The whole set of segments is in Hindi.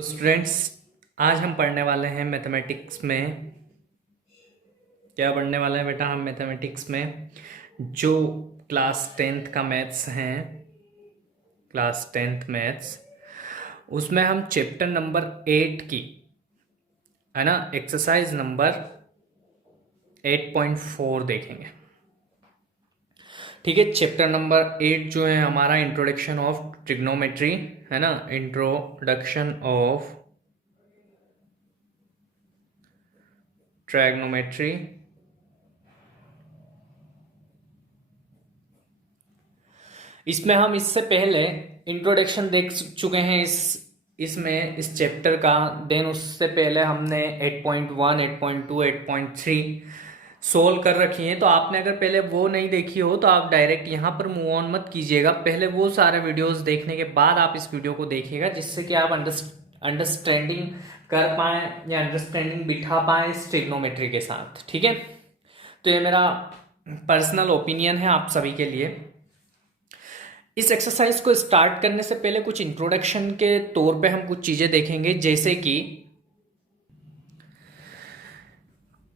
तो स्टूडेंट्स, आज हम पढ़ने वाले हैं मैथमेटिक्स में। क्या पढ़ने वाले हैं बेटा हम मैथमेटिक्स में? जो क्लास टेंथ का मैथ्स हैं, क्लास टेंथ मैथ्स, उसमें हम चैप्टर नंबर 8 की, है ना, एक्सरसाइज नंबर 8.4 देखेंगे। ठीक है, चैप्टर नंबर 8 जो है हमारा इंट्रोडक्शन ऑफ ट्रिग्नोमेट्री, है ना, इंट्रोडक्शन ऑफ ट्राइग्नोमेट्री। इसमें हम इससे पहले इंट्रोडक्शन देख चुके हैं इस चैप्टर का। देन उससे पहले हमने 8.1, 8.2, 8.3 सोल्व कर रखी हैं। तो आपने अगर पहले वो नहीं देखी हो तो आप डायरेक्ट यहाँ पर मूव ऑन मत कीजिएगा, पहले वो सारे वीडियोस देखने के बाद आप इस वीडियो को देखिएगा, जिससे कि आप अंडरस्टैंडिंग कर पाए या अंडरस्टैंडिंग बिठा पाए इस ट्रिग्नोमेट्री के साथ। ठीक है, तो ये मेरा पर्सनल ओपिनियन है आप सभी के लिए। इस एक्सरसाइज को स्टार्ट करने से पहले कुछ इंट्रोडक्शन के तौर पे हम कुछ चीजें देखेंगे, जैसे कि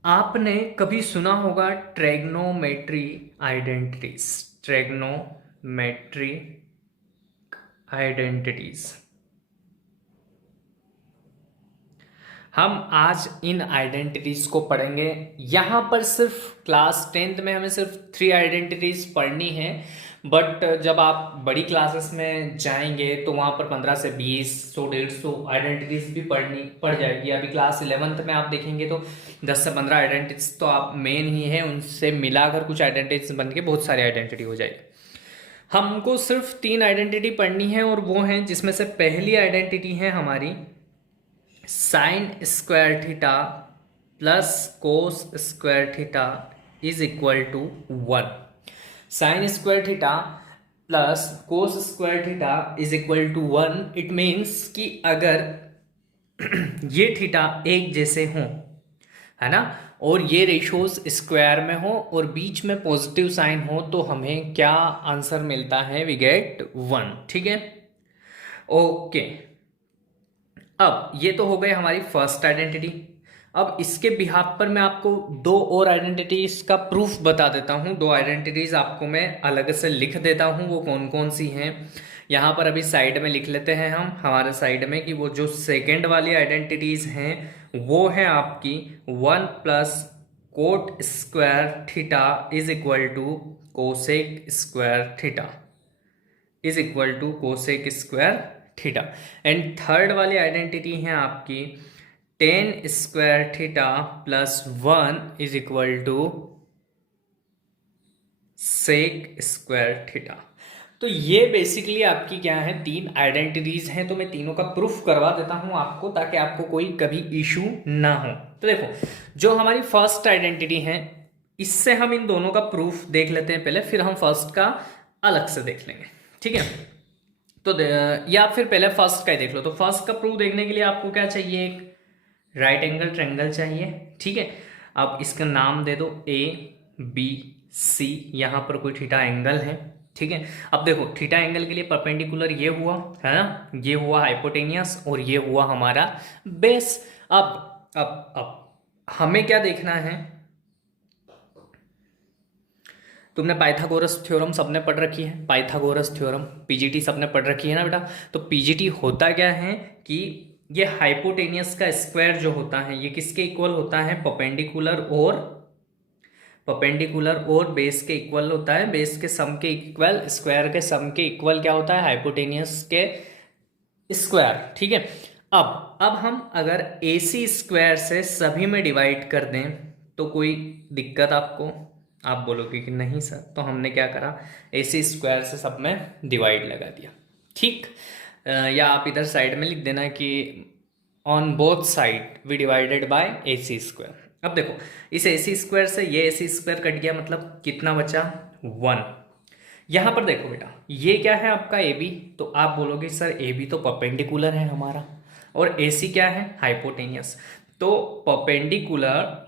आपने कभी सुना होगा ट्रैग्नोमेट्री आइडेंटिटीज। ट्रैग्नोमेट्री आइडेंटिटीज, हम आज इन आइडेंटिटीज को पढ़ेंगे। यहां पर सिर्फ क्लास टेंथ में हमें सिर्फ 3 आइडेंटिटीज पढ़नी है, बट जब आप बड़ी क्लासेस में जाएंगे तो वहां पर 15 से 20, 100, 150 आइडेंटिटीज भी पढ़ जाएगी। अभी क्लास 11th में आप देखेंगे तो 10 से 15 आइडेंटिटीज तो आप मेन ही है, उनसे मिलाकर कुछ आइडेंटिटीज बन के बहुत सारी आइडेंटिटी हो जाएगी। हमको सिर्फ 3 आइडेंटिटी पढ़नी है, और वो हैं, जिसमें से पहली आइडेंटिटी है हमारी sine square theta plus cos square theta is equal to 1। Sine square theta plus cos square theta is equal to 1। It means कि अगर ये थीटा एक जैसे हों, है ना, और ये रेशोज स्क्वायर में हो और बीच में पॉजिटिव साइन हो, तो हमें क्या आंसर मिलता है? We get 1। ठीक है, ओके। अब ये तो हो गए हमारी फर्स्ट आइडेंटिटी। अब इसके बिहाफ पर मैं आपको 2 और आइडेंटिटीज का प्रूफ बता देता हूं। 2 आइडेंटिटीज आपको मैं अलग से लिख देता हूं, वो कौन कौन सी हैं। यहां पर अभी साइड में लिख लेते हैं हम हमारे साइड में, कि वो जो सेकेंड वाली आइडेंटिटीज हैं वो है आपकी 1 plus cot square theta is equal to cosec square theta is equal to cosec square theta. And third वाली आइडेंटिटी है आपकी tan square theta plus 1 is equal to sec square theta. तो ये बेसिकली आपकी क्या है, 3 आइडेंटिटीज हैं। तो मैं तीनों का प्रूफ करवा देता हूं आपको, ताकि आपको कोई कभी इशू ना हो। तो देखो, जो हमारी फर्स्ट आइडेंटिटी है, इससे हम इन दोनों का प्रूफ देख लेते हैं पहले, फिर हम फर्स्ट का अलग से देख लेंगे। ठीक है, तो या फिर पहले फर्स्ट का ही देख लो। तो फर्स्ट का प्रूफ देखने के लिए आपको क्या चाहिए? एक राइट एंगल ट्रायंगल चाहिए। ठीक है, अब इसका नाम दे दो ABC। यहां पर कोई थीटा एंगल है। ठीक है, अब देखो, थीटा एंगल के लिए परपेंडिकुलर ये हुआ, है ना, ये हुआ हाइपोटेनियस, और ये हुआ हमारा बेस। अब हमें क्या देखना है? तुमने पाइथागोरस थ्योरम सबने पढ़ रखी है, पाइथागोरस थ्योरम पीजीटी सबने पढ़ रखी है ना बेटा। तो पीजीटी होता क्या है कि ये हाइपोटेनियस का स्क्वायर जो होता है, ये किसके इक्वल होता है? परपेंडिकुलर और बेस के इक्वल होता है। बेस के सम के इक्वल, स्क्वायर के सम के इक्वल क्या होता है? हाइपोटेनियस के स्क्वायर। ठीक है, अब हम अगर AC स्क्वायर से सभी में डिवाइड कर दें तो कोई दिक्कत आपको? आप बोलोगे कि नहीं सर, तो हमने क्या करा, AC स्क्वायर से सब में डिवाइड लगा दिया। ठीक, या आप इधर साइड में लिख देना कि on both side we divided by AC square. अब देखो, इस AC स्क्वायर से ये AC स्क्वायर कट गया, मतलब कितना बचा? 1। यहां पर देखो बेटा, ये क्या है आपका AB, तो आप बोलोगे सर AB तो परपेंडिकुलर है हमारा, और AC क्या है? हाइपोटेनियस। तो परपेंडिकुलर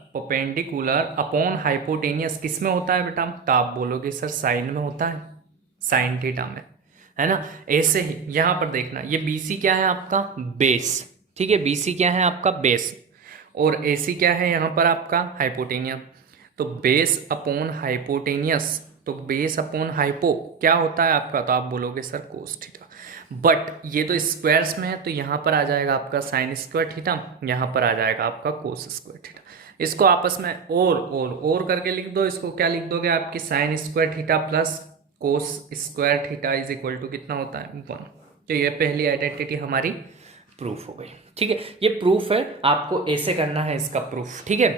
अपॉन हाइपोटेनियस किस में होता है बेटा? तो आप बोलोगे सर साइन में होता है, साइन थीटा में, है ना। ऐसे ही यहां पर देखना, ये BC क्या है आपका? बेस। ठीक है। BC क्या है आपका बेस, और AC क्या है यहाँ पर आपका हाइपोटेनियस। तो बेस अपॉन हाइपोटेनियस, तो बेस अपॉन हाइपो क्या होता है आपका, तो आप बोलोगे सर कोस थीटा। बट ये तो स्क्वायर्स में है, तो यहाँ पर आ जाएगा आपका साइन स्क्वायर थीटा, यहाँ पर आ जाएगा आपका कोस स्क्वायर थीटा। इसको आपस में और करके लिख दो। इसको क्या लिख दोगे, आपकी sine square theta plus cos square theta is equal to कितना होता है 1। तो ये पहली आइडेंटिटी हमारी प्रूफ हो गई। ठीक है, ये प्रूफ है, आपको ऐसे करना है इसका प्रूफ। ठीक है,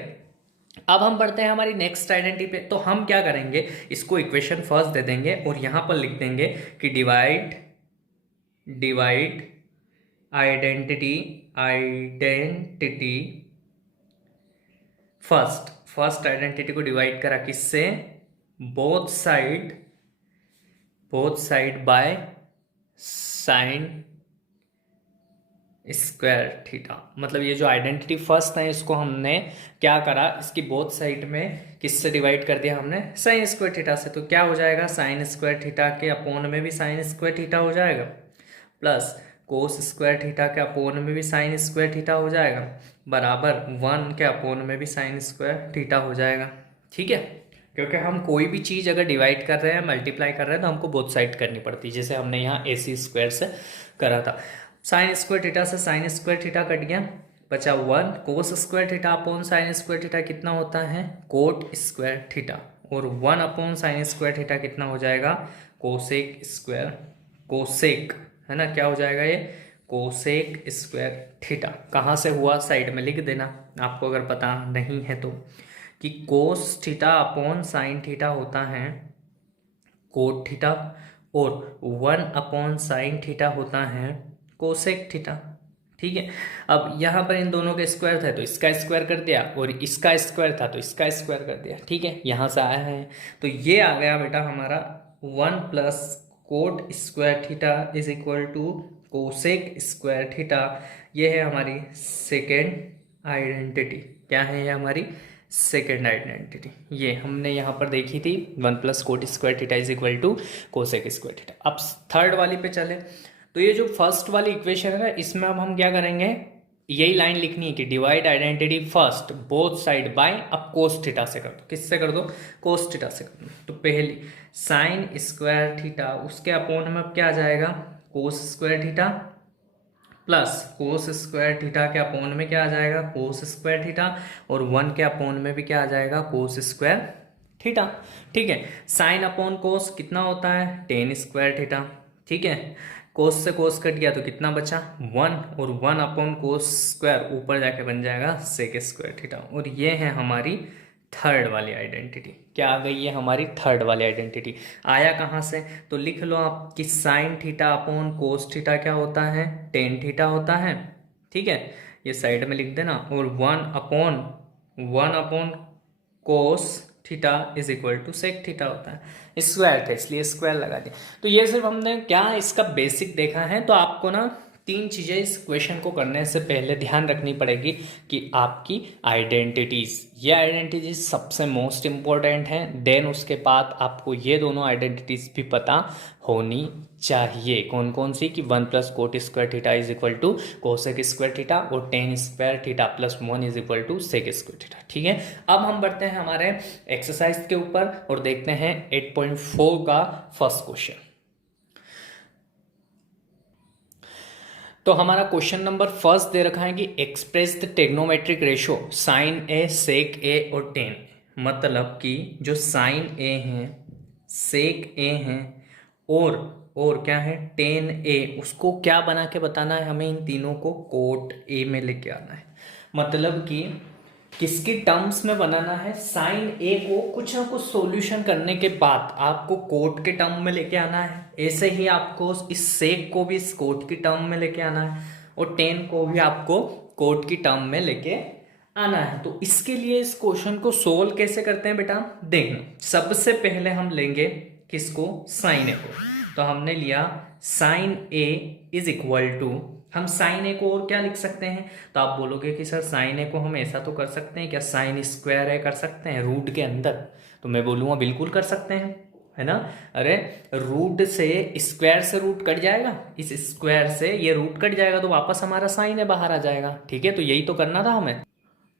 अब हम बढ़ते हैं हमारी नेक्स्ट आइडेंटिटी पे। तो हम क्या करेंगे, इसको इक्वेशन फर्स्ट दे देंगे और यहां पर लिख देंगे कि डिवाइड आइडेंटिटी फर्स्ट आइडेंटिटी को डिवाइड करा किससे, both side by sine square theta. मतलब ये जो आइडेंटिटी फर्स्ट है इसको हमने क्या करा, इसकी बोथ साइड में किससे डिवाइड कर दिया हमने, साइन स्क्वायर थीटा से। तो क्या हो जाएगा, साइन स्क्वायर थीटा के अपोन में भी साइन स्क्वायर थीटा हो जाएगा, प्लस कोस स्क्वायर थीटा के अपोन में भी साइन स्क्वायर थीटा हो जाएगा, बराबर 1 के अपोन में भी साइन स्क्वायर थीटा हो जाएगा। ठीक है, क्योंकि हम कोई भी चीज़ अगर डिवाइड कर रहे हैं, मल्टीप्लाई कर रहे हैं, तो हमको बोथ साइड करनी पड़ती है। जैसे हमने यहाँ AC स्क्वायर से करा था, साइन स्क्वायर थीटा से साइन स्क्वायर थीटा कट गया, बचा 1। कोस square theta upon sine square theta कितना होता है, कोट स्क्वायर थीटा, और 1 अपॉन साइन स्क्वायर थीटा कितना हो जाएगा, कोसेक स्क्वायर, कोसेक है ना, क्या हो जाएगा ये, कोसेक स्क्वायर थीटा। कहाँ से हुआ साइड में लिख देना, आपको अगर पता नहीं है तो, कि कोस थीटा अपॉन साइन थीटा होता है कोट थीटा, और 1 अपॉन साइन थीटा होता है कोसेक थीटा। ठीक है, अब यहाँ पर इन दोनों के स्क्वायर था तो इसका स्क्वायर कर दिया, और इसका स्क्वायर था तो इसका स्क्वायर कर दिया। ठीक है, यहाँ से आया है, तो ये आ गया बेटा हमारा 1 plus cot square theta is equal to cosec square theta. ये है हमारी सेकेंड आइडेंटिटी। क्या है ये हमारी सेकेंड आइडेंटिटी, ये हमने यहाँ पर देखी थी 1 plus cot square theta is equal to cosec square theta. अब थर्ड वाली पे चले, तो ये जो फर्स्ट वाली इक्वेशन है ना, इसमें अब हम क्या करेंगे, यही लाइन लिखनी है कि divide identity first both side by, अब कोस थीटा से कर दो। किससे कर दो, कोस थीटा से कर दो। तो पहली साइन स्क्वायर थीटा, उसके अपोन में अब क्या आ जाएगा, कोस square theta, plus cos square theta के अपोन में क्या आ जाएगा, कोस स्क्वायर थीटा, और 1 के अपोन में भी क्या आ जाएगा, कोस स्क्वायर थीटा। ठीक है, साइन अपॉन कोस कितना होता है, टेन स्क्वायर थीटा। ठीक है, कोस से कोस कट गया तो कितना बचा 1, और 1 अपॉन कोस स्क्वायर ऊपर जाके बन जाएगा सेक स्क्वायर थीटा। और ये है हमारी थर्ड वाली आइडेंटिटी। क्या आ गई है हमारी थर्ड वाली आइडेंटिटी। आया कहाँ से, तो लिख लो आप कि sine theta upon cos theta क्या होता है, टेन थीटा होता है। ठीक है, ये साइड में लिख देना, और 1 upon cos theta is equal to sec theta होता है। स्क्वायर था इसलिए स्क्वायर लगा दिया। तो ये सिर्फ हमने क्या इसका बेसिक देखा है। तो आपको ना 3 चीज़ें इस क्वेश्चन को करने से पहले ध्यान रखनी पड़ेगी कि आपकी आइडेंटिटीज़, ये आइडेंटिटीज सबसे मोस्ट इम्पॉर्टेंट हैं। देन उसके बाद आपको ये दोनों आइडेंटिटीज़ भी पता होनी चाहिए। कौन कौन सी, कि 1 plus cot square theta is equal to cosec square theta, और tan square theta plus 1 is equal to sec square theta. ठीक है, अब हम बढ़ते हैं हमारे एक्सरसाइज के ऊपर और देखते हैं 8.4 का फर्स्ट क्वेश्चन। तो हमारा क्वेश्चन नंबर फर्स्ट दे रखा है कि express the trigonometric ratio sine A, sec A और टेन। मतलब कि जो साइन ए है, सेक ए है और क्या है टेन ए, उसको क्या बना के बताना है हमें, इन तीनों को कोट ए में लेके आना है। मतलब कि किसकी टर्म्स में बनाना है, साइन ए को कुछ ना कुछ सॉल्यूशन करने के बाद आपको कोट के टर्म में लेके आना है। ऐसे ही आपको इस सेक को भी इस कोट की टर्म में लेके आना है, और टेन को भी आपको कोट की टर्म में लेके आना है। तो इसके लिए इस क्वेश्चन को सोल्व कैसे करते हैं बेटा, देखना। सबसे पहले हम लेंगे किसको, साइन ए को। तो हमने लिया sine A is equal to, हम साइन ए को और क्या लिख सकते हैं, तो आप बोलोगे कि सर साइन ए को हम ऐसा तो कर सकते हैं क्या, साइन स्क्वायर ए कर सकते हैं रूट के अंदर। तो मैं बोलूँगा बिल्कुल कर सकते हैं, है ना। अरे रूट से स्क्वायर से रूट कट जाएगा, इस स्क्वायर से ये रूट कट जाएगा तो वापस हमारा साइन है बाहर आ जाएगा। ठीक है, तो यही तो करना था हमें।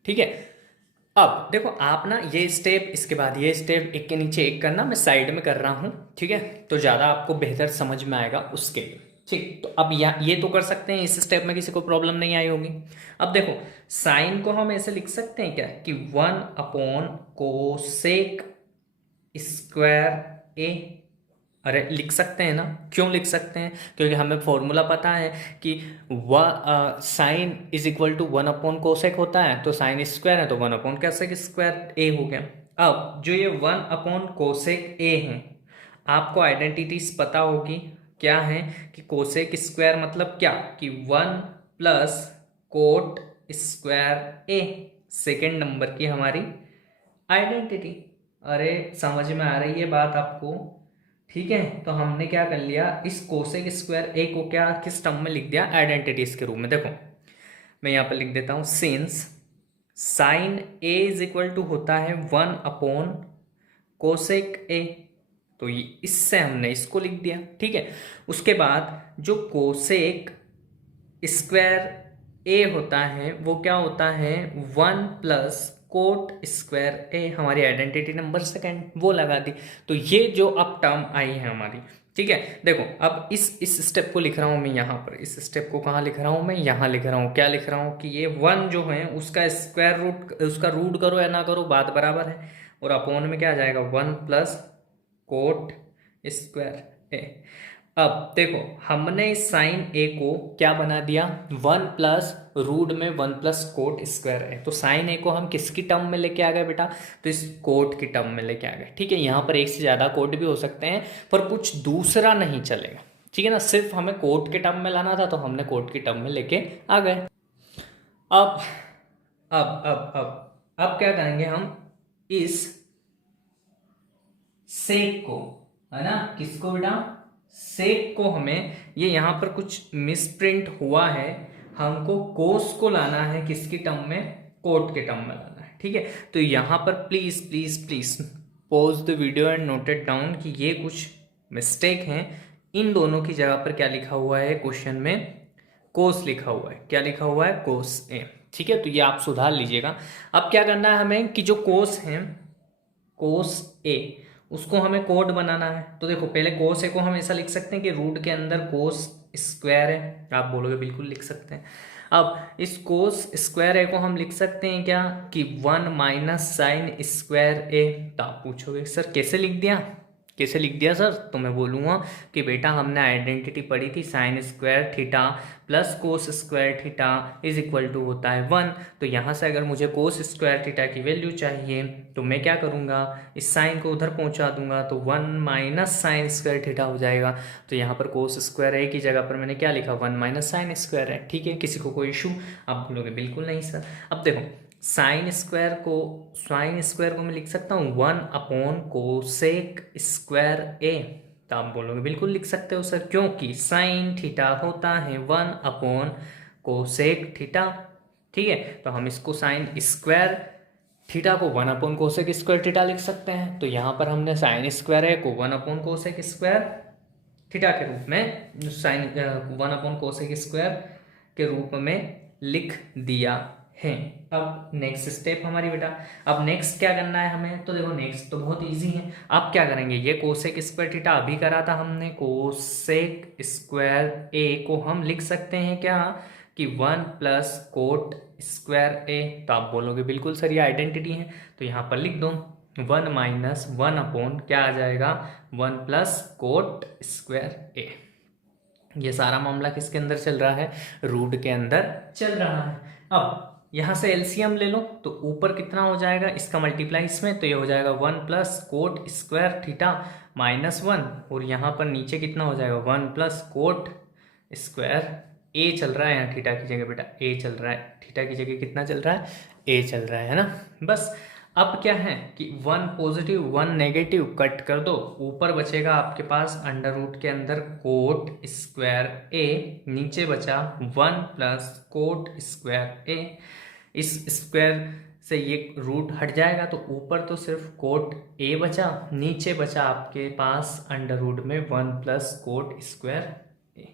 ठीक है, अब देखो आप ना ये स्टेप इसके बाद ये स्टेप एक के नीचे एक करना, मैं साइड में कर रहा हूँ। ठीक है, तो ज़्यादा आपको बेहतर समझ में आएगा उसके लिए। ठीक, तो अब ये तो कर सकते हैं, इस स्टेप में किसी को प्रॉब्लम नहीं आई होगी। अब देखो साइन को हम ऐसे लिख सकते हैं क्या कि 1 कोसेक स्क्वायर ए। अरे लिख सकते हैं ना, क्यों लिख सकते हैं, क्योंकि हमें फॉर्मूला पता है कि साइन इज इक्वल टू 1/कोसेक होता है, तो साइन स्क्वायर है तो 1/कोसेक स्क्वायर ए हो गया। अब जो ये 1/कोसेक ए है, आपको आइडेंटिटीज पता होगी क्या है कि कोसेक स्क्वायर मतलब क्या कि 1 + कोट स्क्वायर ए, सेकेंड नंबर की हमारी आइडेंटिटी। अरे समझ में आ रही है बात आपको। ठीक है, तो हमने क्या कर लिया, इस कोसेक स्क्वायर ए को क्या किस टर्म में लिख दिया, आइडेंटिटीज के रूप में। देखो मैं यहाँ पर लिख देता हूँ, since sine A is equal to होता है 1/कोसेक ए, तो ये इससे हमने इसको लिख दिया। ठीक है, उसके बाद जो कोसेक स्क्वायर ए होता है वो क्या होता है, 1 + कोट स्क्वायर ए, हमारी आइडेंटिटी नंबर सेकेंड वो लगा दी। तो ये जो अब टर्म आई है हमारी। ठीक है, देखो अब इस स्टेप को लिख रहा हूं मैं यहाँ पर, इस स्टेप को कहाँ लिख रहा हूं मैं, यहाँ लिख रहा हूँ। क्या लिख रहा हूँ कि ये 1 जो है उसका स्क्वायर रूट, उसका रूट करो या ना करो बात बराबर है, और अपोन में क्या आ जाएगा 1 + कोट स्क्वायर ए। अब देखो हमने इस साइन ए को क्या बना दिया, 1 + में 1 + कोट स्क्वायर है, तो साइन ए को हम किसकी टर्म में लेके आ गए बेटा, तो इस कोट की टर्म में लेके आ गए। ठीक है, यहाँ पर एक से ज़्यादा कोट भी हो सकते हैं पर कुछ दूसरा नहीं चलेगा। ठीक है ना, सिर्फ हमें कोट के टर्म में लाना था तो हमने कोट की टर्म में लेके आ गए। अब अब क्या करेंगे हम, इस सेक को, है ना, किसको बेटा, सेक को हमें, ये यहाँ पर कुछ मिसप्रिंट हुआ है, हमको कोस को लाना है किसकी टर्म में, कोट के टर्म में लाना है। ठीक है, तो यहाँ पर please please please pause the video and note it down कि ये कुछ मिस्टेक हैं। इन दोनों की जगह पर क्या लिखा हुआ है क्वेश्चन में, कोस लिखा हुआ है। क्या लिखा हुआ है, कोस ए। ठीक है, तो ये आप सुधार लीजिएगा। अब क्या करना है हमें कि जो कोस है, कोस ए, उसको हमें कोट बनाना है। तो देखो पहले कोस ए को हम ऐसा लिख सकते हैं कि रूट के अंदर कोस स्क्वायर है, आप बोलोगे बिल्कुल लिख सकते हैं। अब इस कोस स्क्वायर ए को हम लिख सकते हैं क्या कि 1 - साइन स्क्वायर ए। तो आप पूछोगे सर कैसे लिख दिया, कैसे लिख दिया सर, तो मैं बोलूँगा कि बेटा हमने आइडेंटिटी पढ़ी थी, sine square theta + cos square theta is equal to होता है 1। तो यहाँ से अगर मुझे कोस स्क्वायर थीटा की वैल्यू चाहिए तो मैं क्या करूँगा, इस साइन को उधर पहुँचा दूंगा तो 1 - साइन स्क्वायर थीटा हो जाएगा। तो यहाँ पर कोस स्क्वायर ए की जगह पर मैंने क्या लिखा, 1 - साइन स्क्वायर है। ठीक है, किसी को कोई इशू, आप बोलोगे बिल्कुल नहीं सर। अब देखो साइन स्क्वायर को मैं लिख सकता हूँ 1/कोसेक स्क्वायर ए। तो आप बोलोगे बिल्कुल लिख सकते हो सर, क्योंकि साइन थीटा होता है 1/कोसेक थीटा। ठीक है, तो हम इसको साइन स्क्वायर थीटा को 1/कोसेक स्क्वायर थीटा लिख सकते हैं। तो यहाँ पर हमने साइन स्क्वायर ए को 1/कोसेक स्क्वायर थीटा के रूप में, साइन 1/कोसेक स्क्वायर के रूप में लिख दिया है। अब नेक्स्ट स्टेप हमारी बेटा, अब नेक्स्ट क्या करना है हमें, तो देखो नेक्स्ट तो बहुत इजी है। अब क्या करेंगे, ये कोसेक स्क्वायर थीटा अभी करा था हमने, कोसेक स्क्वायर ए को हम लिख सकते हैं क्या कि 1 + कोट स्क्वायर ए। तो आप बोलोगे बिल्कुल सर ये आइडेंटिटी है, तो यहाँ पर लिख दो 1 - 1 क्या आ जाएगा, 1 + कोट स्क्वायर ए। ये सारा मामला किसके अंदर चल रहा है, रूट के अंदर चल रहा है। अब यहाँ से एलसीएम ले लो तो ऊपर कितना हो जाएगा, इसका मल्टीप्लाई इसमें, तो ये हो जाएगा 1 + कोट स्क्वायर थीटा -1, और यहाँ पर नीचे कितना हो जाएगा 1 + कोट स्क्वायर ए चल रहा है, यहाँ थीटा की जगह बेटा ए चल रहा है, थीटा की जगह कितना चल रहा है, ए चल रहा है ना। बस अब क्या है कि 1 पॉजिटिव 1 नेगेटिव कट कर दो, ऊपर बचेगा आपके पास अंडर रूट के अंदर कोट स्क्वायर ए, नीचे बचा 1 + कोट स्क्वायर ए। इस स्क्वायर से ये रूट हट जाएगा तो ऊपर तो सिर्फ कोट ए बचा, नीचे बचा आपके पास अंडर रूट में 1 प्लस कोट स्क्वायर ए।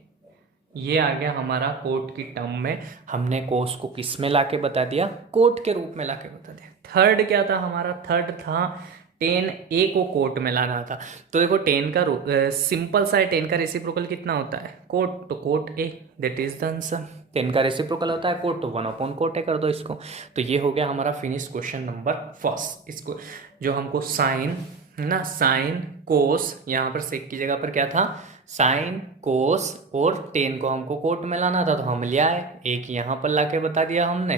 ये आ गया हमारा कोट की टर्म में। हमने कोस को किस में लाके बता दिया, कोट के रूप में लाके बता दिया। थर्ड क्या था हमारा, थर्ड था टेन ए को कोट में लाना था। तो देखो टेन का सिंपल सा है, टेन का रेसिप्रोकल कितना होता है, कोट, तो cot A, that is the answer. Ten का रेसिप्रोकल होता है कोट, तो 1/कोट ए कर दो इसको। तो ये हो गया हमारा फिनिश क्वेश्चन नंबर फर्स्ट। इसको जो हमको साइन है ना, साइन कोस, यहाँ पर सेक की जगह पर क्या था, साइन कोस, और टेन को हमको कोट में लाना था तो हम ले आए। एक यहाँ पर लाके बता दिया हमने,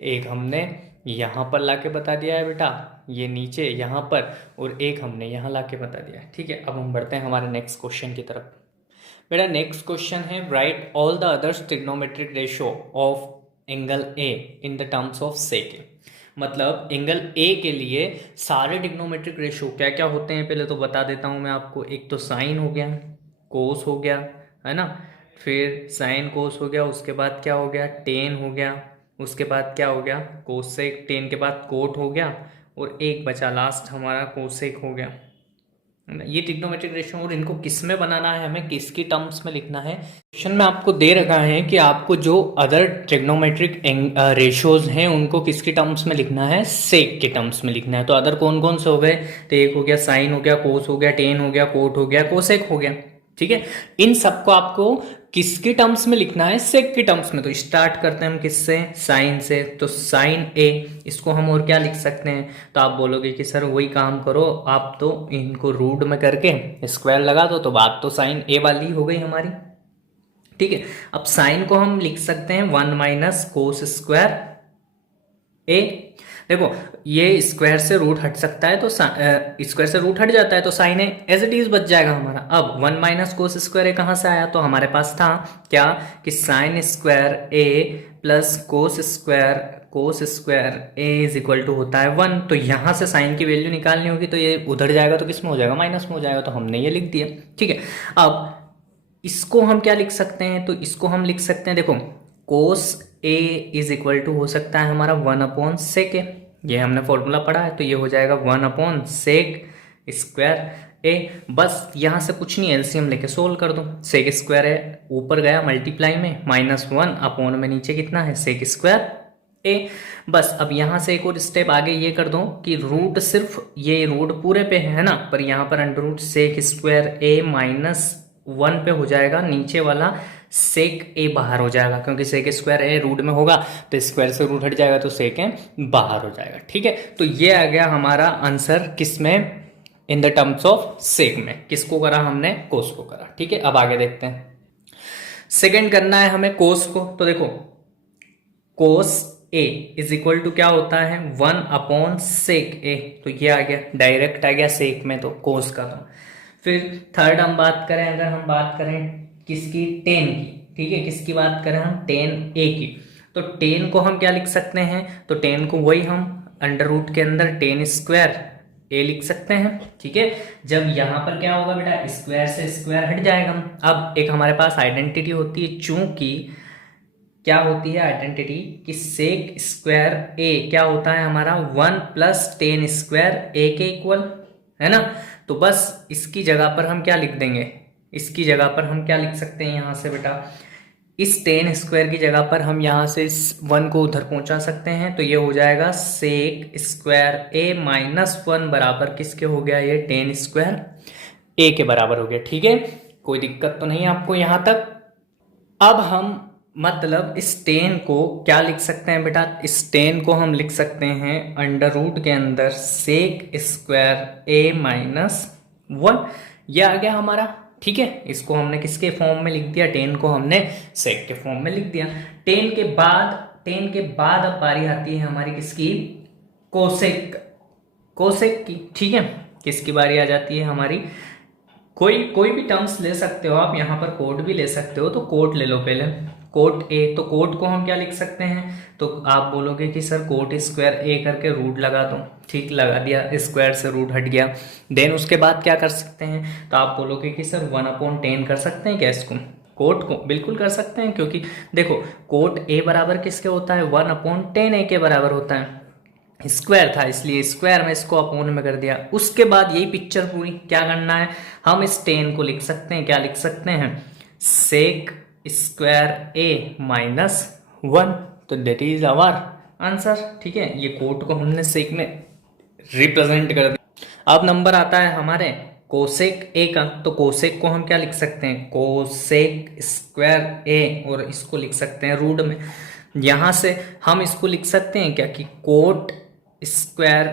एक हमने यहाँ पर लाके बता दिया है बेटा, ये नीचे यहाँ पर, और एक हमने यहाँ लाके बता दिया है। ठीक है, अब हम बढ़ते हैं हमारे नेक्स्ट क्वेश्चन की तरफ। बेटा नेक्स्ट क्वेश्चन है, write all the others trigonometric ratio of angle A in the terms of sec. मतलब एंगल ए के लिए सारे ट्रिग्नोमेट्रिक रेशियो क्या क्या होते हैं पहले तो बता देता हूँ मैं आपको। एक तो साइन हो गया, कोस हो गया, है ना, फिर साइन कोस हो गया, उसके बाद क्या हो गया, टेन हो गया, उसके बाद क्या हो गया, कोसेक, टेन के बाद कोट हो गया, और एक बचा लास्ट हमारा कोसेक हो गया। ये ट्रिग्नोमेट्रिक रेशियो, और इनको किस में बनाना है, हमें किसकी टर्म्स में लिखना है। क्वेश्चन में आपको दे रखा है कि आपको जो अदर ट्रिग्नोमेट्रिक रेशियोज हैं उनको किसकी टर्म्स में लिखना है, सेक के टर्म्स में लिखना है। तो अदर कौन कौन से हो गए, तो एक हो गया साइन हो गया, कोस हो गया, टेन हो गया, कोट हो गया, कोसेक हो गया। ठीक है, इन सबको आपको किसकी टर्म्स में लिखना है, सेक की टर्म्स में। तो स्टार्ट करते हैं हम किससे, साइन से। तो साइन ए, इसको हम और क्या लिख सकते हैं, तो आप बोलोगे कि सर वही काम करो आप, तो इनको रूट में करके स्क्वायर लगा दो, तो बात तो साइन ए वाली हो गई हमारी। ठीक है, अब साइन को हम लिख सकते हैं 1 माइनस कोस स्क्वायर ए। देखो ये स्क्वायर से रूट हट सकता है, तो स्क्वायर से रूट हट जाता है तो sine A as it is बच जाएगा हमारा। अब 1 माइनस कोस स्क्वायर ए कहाँ से आया, तो हमारे पास था क्या कि sine square A plus cos square A is equal to होता है 1। तो यहाँ से साइन की वैल्यू निकालनी होगी, तो ये उधर जाएगा तो किस में हो जाएगा, माइनस में हो जाएगा, तो हमने ये लिख दिया। ठीक है, अब इसको हम क्या लिख सकते हैं, तो इसको हम लिख सकते हैं, देखो कोस ए इज इक्वल टू हो सकता है हमारा 1/सेक ए, ये हमने फॉर्मूला पढ़ा है, तो ये हो जाएगा 1/सेक स्क्वायर ए। बस यहाँ से कुछ नहीं, एलसीएम लेके सोल्व कर दो। सेक स्क्वायर है ऊपर गया मल्टीप्लाई में, -1 में नीचे कितना है, सेक स्क्वायर ए। बस अब यहाँ से एक और स्टेप आगे ये कर दो कि रूट, सिर्फ ये रूट पूरे पे है ना, पर यहाँ पर अंडर रूट सेक स्क्वायर ए -1 पे हो जाएगा, नीचे वाला सेक ए बाहर हो जाएगा, क्योंकि सेक स्क्वायर ए रूट में होगा तो स्क्वायर से रूट हट जाएगा तो सेक ए बाहर हो जाएगा। ठीक है, तो ये आ गया हमारा आंसर किस में, in the terms of sec में। किसको करा हमने, कोस को करा। ठीक है, अब आगे देखते हैं। सेकेंड करना है हमें कोस को। तो देखो कोस ए इज इक्वल टू क्या होता है, 1/सेक ए। तो ये आ गया, डायरेक्ट आ गया सेक में, तो कोस का था। फिर थर्ड हम बात करें, अगर हम बात करें किसकी, टेन की। ठीक है, किसकी बात करें हम, टेन ए की। तो टेन को हम क्या लिख सकते हैं, तो टेन को वही हम अंडर रूट के अंदर टेन स्क्वायर ए लिख सकते हैं। ठीक है, जब यहाँ पर क्या होगा बेटा, स्क्वायर से स्क्वायर हट जाएगा। अब एक हमारे पास आइडेंटिटी होती है, चूंकि क्या होती है आइडेंटिटी कि सेक स्क्वायर ए क्या होता है हमारा 1 + टेन स्क्वायर ए के इक्वल, है ना। तो बस इसकी जगह पर हम क्या लिख देंगे, इसकी जगह पर हम क्या लिख सकते हैं यहाँ से बेटा, इस टेन स्क्वायर की जगह पर हम यहाँ से इस 1 को उधर पहुंचा सकते हैं। तो ये हो जाएगा सेक स्क्वायर ए -1 बराबर किसके हो गया, ये टेन स्क्वायर ए के बराबर हो गया। ठीक है, कोई दिक्कत तो नहीं आपको यहाँ तक। अब हम मतलब इस टेन को क्या लिख सकते हैं बेटा, इस टेन को हम लिख सकते हैं अंडर रूट के अंदर सेक स्क्वायर ए -1, यह आ गया हमारा। ठीक है, इसको हमने किसके फॉर्म में लिख दिया, टेन को हमने सेक के फॉर्म में लिख दिया। टेन के बाद अब बारी आती है हमारी किसकी, कोसेक की। ठीक है, किसकी बारी आ जाती है हमारी, कोई भी टर्म्स ले सकते हो आप, यहाँ पर कोट भी ले सकते हो, तो कोट ले लो पहले, कोट ए। तो कोट को हम क्या लिख सकते हैं, तो आप बोलोगे कि सर कोट स्क्वायर ए करके रूट लगा दो। ठीक, लगा दिया, स्क्वायर से रूट हट गया। देन उसके बाद क्या कर सकते हैं, तो आप बोलोगे कि सर 1/10 कर सकते हैं क्या इसको, कोट को बिल्कुल कर सकते हैं, क्योंकि देखो कोट ए बराबर किसके होता है, 1/10 ए के बराबर होता है, स्क्वायर था इसलिए स्क्वायर में इसको अपोन में कर दिया। उसके बाद यही पिक्चर पूरी क्या करना है, हम इस 10 को लिख सकते हैं, क्या लिख सकते हैं, सेक स्क्वायर ए माइनस 1, तो दैट इज आवर आंसर। ठीक है, ये कोट को हमने सेक में रिप्रेजेंट कर दिया। अब नंबर आता है हमारे कोसेक ए का, तो कोसेक को हम क्या लिख सकते हैं, कोसेक स्क्वायर ए, और इसको लिख सकते हैं रूट में। यहां से हम इसको लिख सकते हैं क्या कि कोट स्क्वायर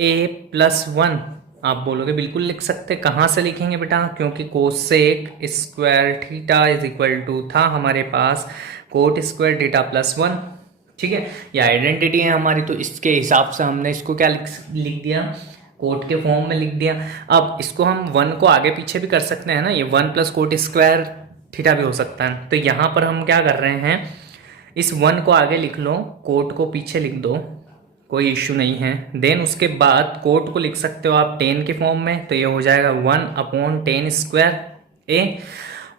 ए प्लस 1, आप बोलोगे बिल्कुल लिख सकते। कहाँ से लिखेंगे बेटा, क्योंकि cosec square theta is equal to था हमारे पास कोट स्क्वायर थीटा प्लस 1। ठीक है, ये आइडेंटिटी है हमारी, तो इसके हिसाब से हमने इसको क्या लिख दिया, कोट के फॉर्म में लिख दिया। अब इसको हम 1 को आगे पीछे भी कर सकते हैं ना, ये 1 प्लस कोट स्क्वायर थीटा भी हो सकता है। तो यहाँ पर हम क्या कर रहे हैं, इस 1 को आगे लिख लो, कोट को पीछे लिख दो, कोई इश्यू नहीं है। देन उसके बाद कोट को लिख सकते हो आप 10 के फॉर्म में, तो ये हो जाएगा 1/10 स्क्वायर ए।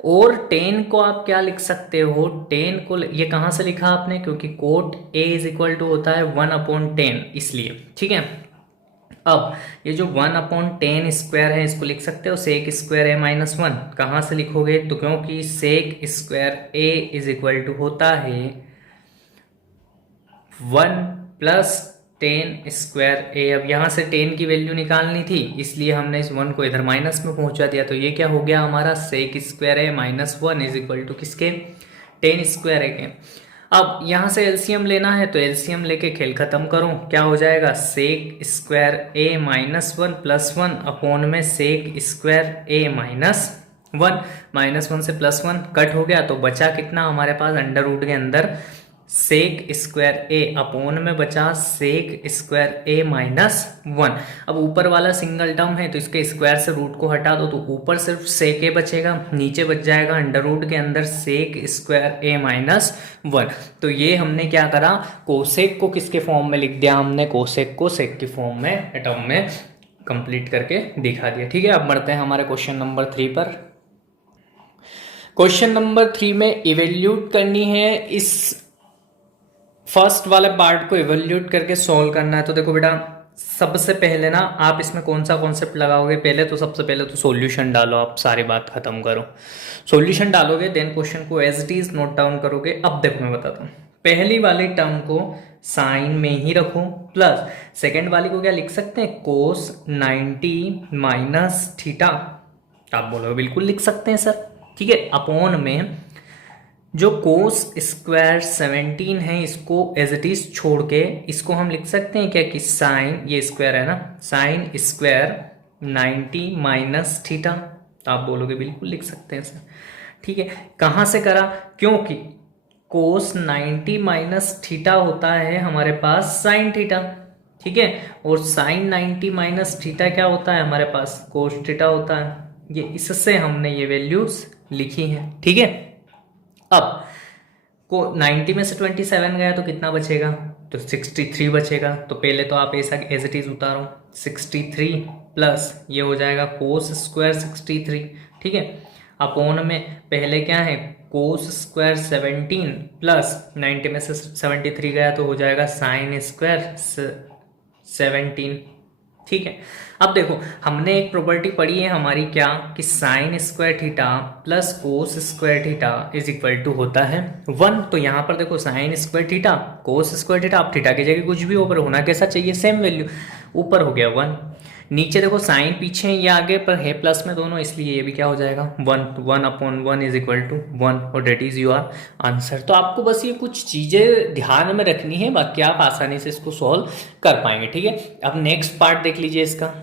और 10 को आप क्या लिख सकते हो, 10 को ये कहाँ से लिखा आपने, क्योंकि cot A is equal to होता है 1/10 इसलिए। ठीक है, अब ये जो 1/10 स्क्वायर है इसको लिख सकते हो सेक स्क्वायर ए माइनस 1। कहाँ से लिखोगे, तो क्योंकि sec square A is equal to होता है 1 प्लस 10 स्क्वायर ए। अब यहाँ से 10 की वैल्यू निकालनी थी, इसलिए हमने इस 1 को इधर माइनस में पहुंचा दिया। तो ये क्या हो गया हमारा, sec square A minus 1 is equal to किसके, 10 स्क्वायर ए के। अब यहाँ से एलसीएम लेना है, तो एलसीएम लेके खेल खत्म करो, क्या हो जाएगा, सेक square A minus 1 plus 1 upon में सेक स्क्वायर ए माइनस 1, -1 से +1 कट हो गया, तो बचा कितना हमारे पास अंडर रूट के अंदर सेक स्क्वायर ए अपोन में बचा सेक स्क्वायर ए माइनस 1। अब ऊपर वाला सिंगल टर्म है तो इसके स्क्वायर से रूट को हटा दो, तो ऊपर सिर्फ सेक ए बचेगा, नीचे बच जाएगा अंडर रूट के अंदर सेक स्क्वायर ए माइनस 1। तो ये हमने क्या करा, कोसेक को किसके फॉर्म में लिख दिया हमने, कोसेक को सेक के फॉर्म में टर्म में कंप्लीट करके दिखा दिया। ठीक है, अब बढ़ते हैं हमारे क्वेश्चन नंबर 3 पर। क्वेश्चन नंबर 3 में इवेल्यूट करनी है, इस फर्स्ट वाले पार्ट को इवेल्यूट करके सॉल्व करना है। तो देखो बेटा, सबसे पहले ना आप इसमें कौन सा कॉन्सेप्ट लगाओगे, पहले तो सबसे पहले तो सॉल्यूशन डालो, आप सारी बात खत्म करो, सॉल्यूशन डालोगे, देन क्वेश्चन को as it is note down करोगे। अब देखो मैं बताता हूँ, पहली वाली टर्म को साइन में ही रखो, प्लस सेकेंड वाली को क्या लिख सकते हैं, कोस 90 माइनस थीटा। आप बोलोगे बिल्कुल लिख सकते हैं सर, ठीक है, अपॉन में जो कोस स्क्वायर 17 है इसको एज इट इज छोड़ के इसको हम लिख सकते हैं क्या कि साइन, ये स्क्वायर है ना, साइन स्क्वायर 90 माइनस थीटा। तो आप बोलोगे बिल्कुल लिख सकते हैं सर, ठीक है। कहाँ से करा, क्योंकि कोस 90 माइनस थीटा होता है हमारे पास साइन थीटा, ठीक है, और साइन 90 माइनस थीटा क्या होता है हमारे पास, कोस थीटा होता है। ये इससे हमने ये वैल्यूज लिखी हैं, ठीक है। अब को 90 में से 27 गया तो कितना बचेगा, तो 63 बचेगा। तो पहले तो आप ऐसा एज इट इज उतारो, 63 प्लस ये हो जाएगा कोस स्क्वायर 63, ठीक है, अपॉन में पहले क्या है कोस स्क्वायर 17 प्लस 90 में से 73 गया तो हो जाएगा साइन स्क्वायर 17, ठीक है। अब देखो हमने एक प्रॉपर्टी पढ़ी है हमारी क्या, कि sine square theta plus cos square theta is equal to होता है 1। तो यहाँ पर देखो sine square theta cos square theta, आप थीटा की जगह कुछ भी ऊपर होना कैसा चाहिए, सेम वैल्यू, ऊपर हो गया 1, नीचे देखो साइन पीछे या आगे पर है प्लस में दोनों, इसलिए ये भी क्या हो जाएगा 1/1 इज इक्वल टू 1, और डेट इज योर आंसर। तो आपको बस ये कुछ चीजें ध्यान में रखनी है, बाकी आप आसानी से इसको सॉल्व कर पाएंगे, ठीक है। अब नेक्स्ट पार्ट देख लीजिए इसका।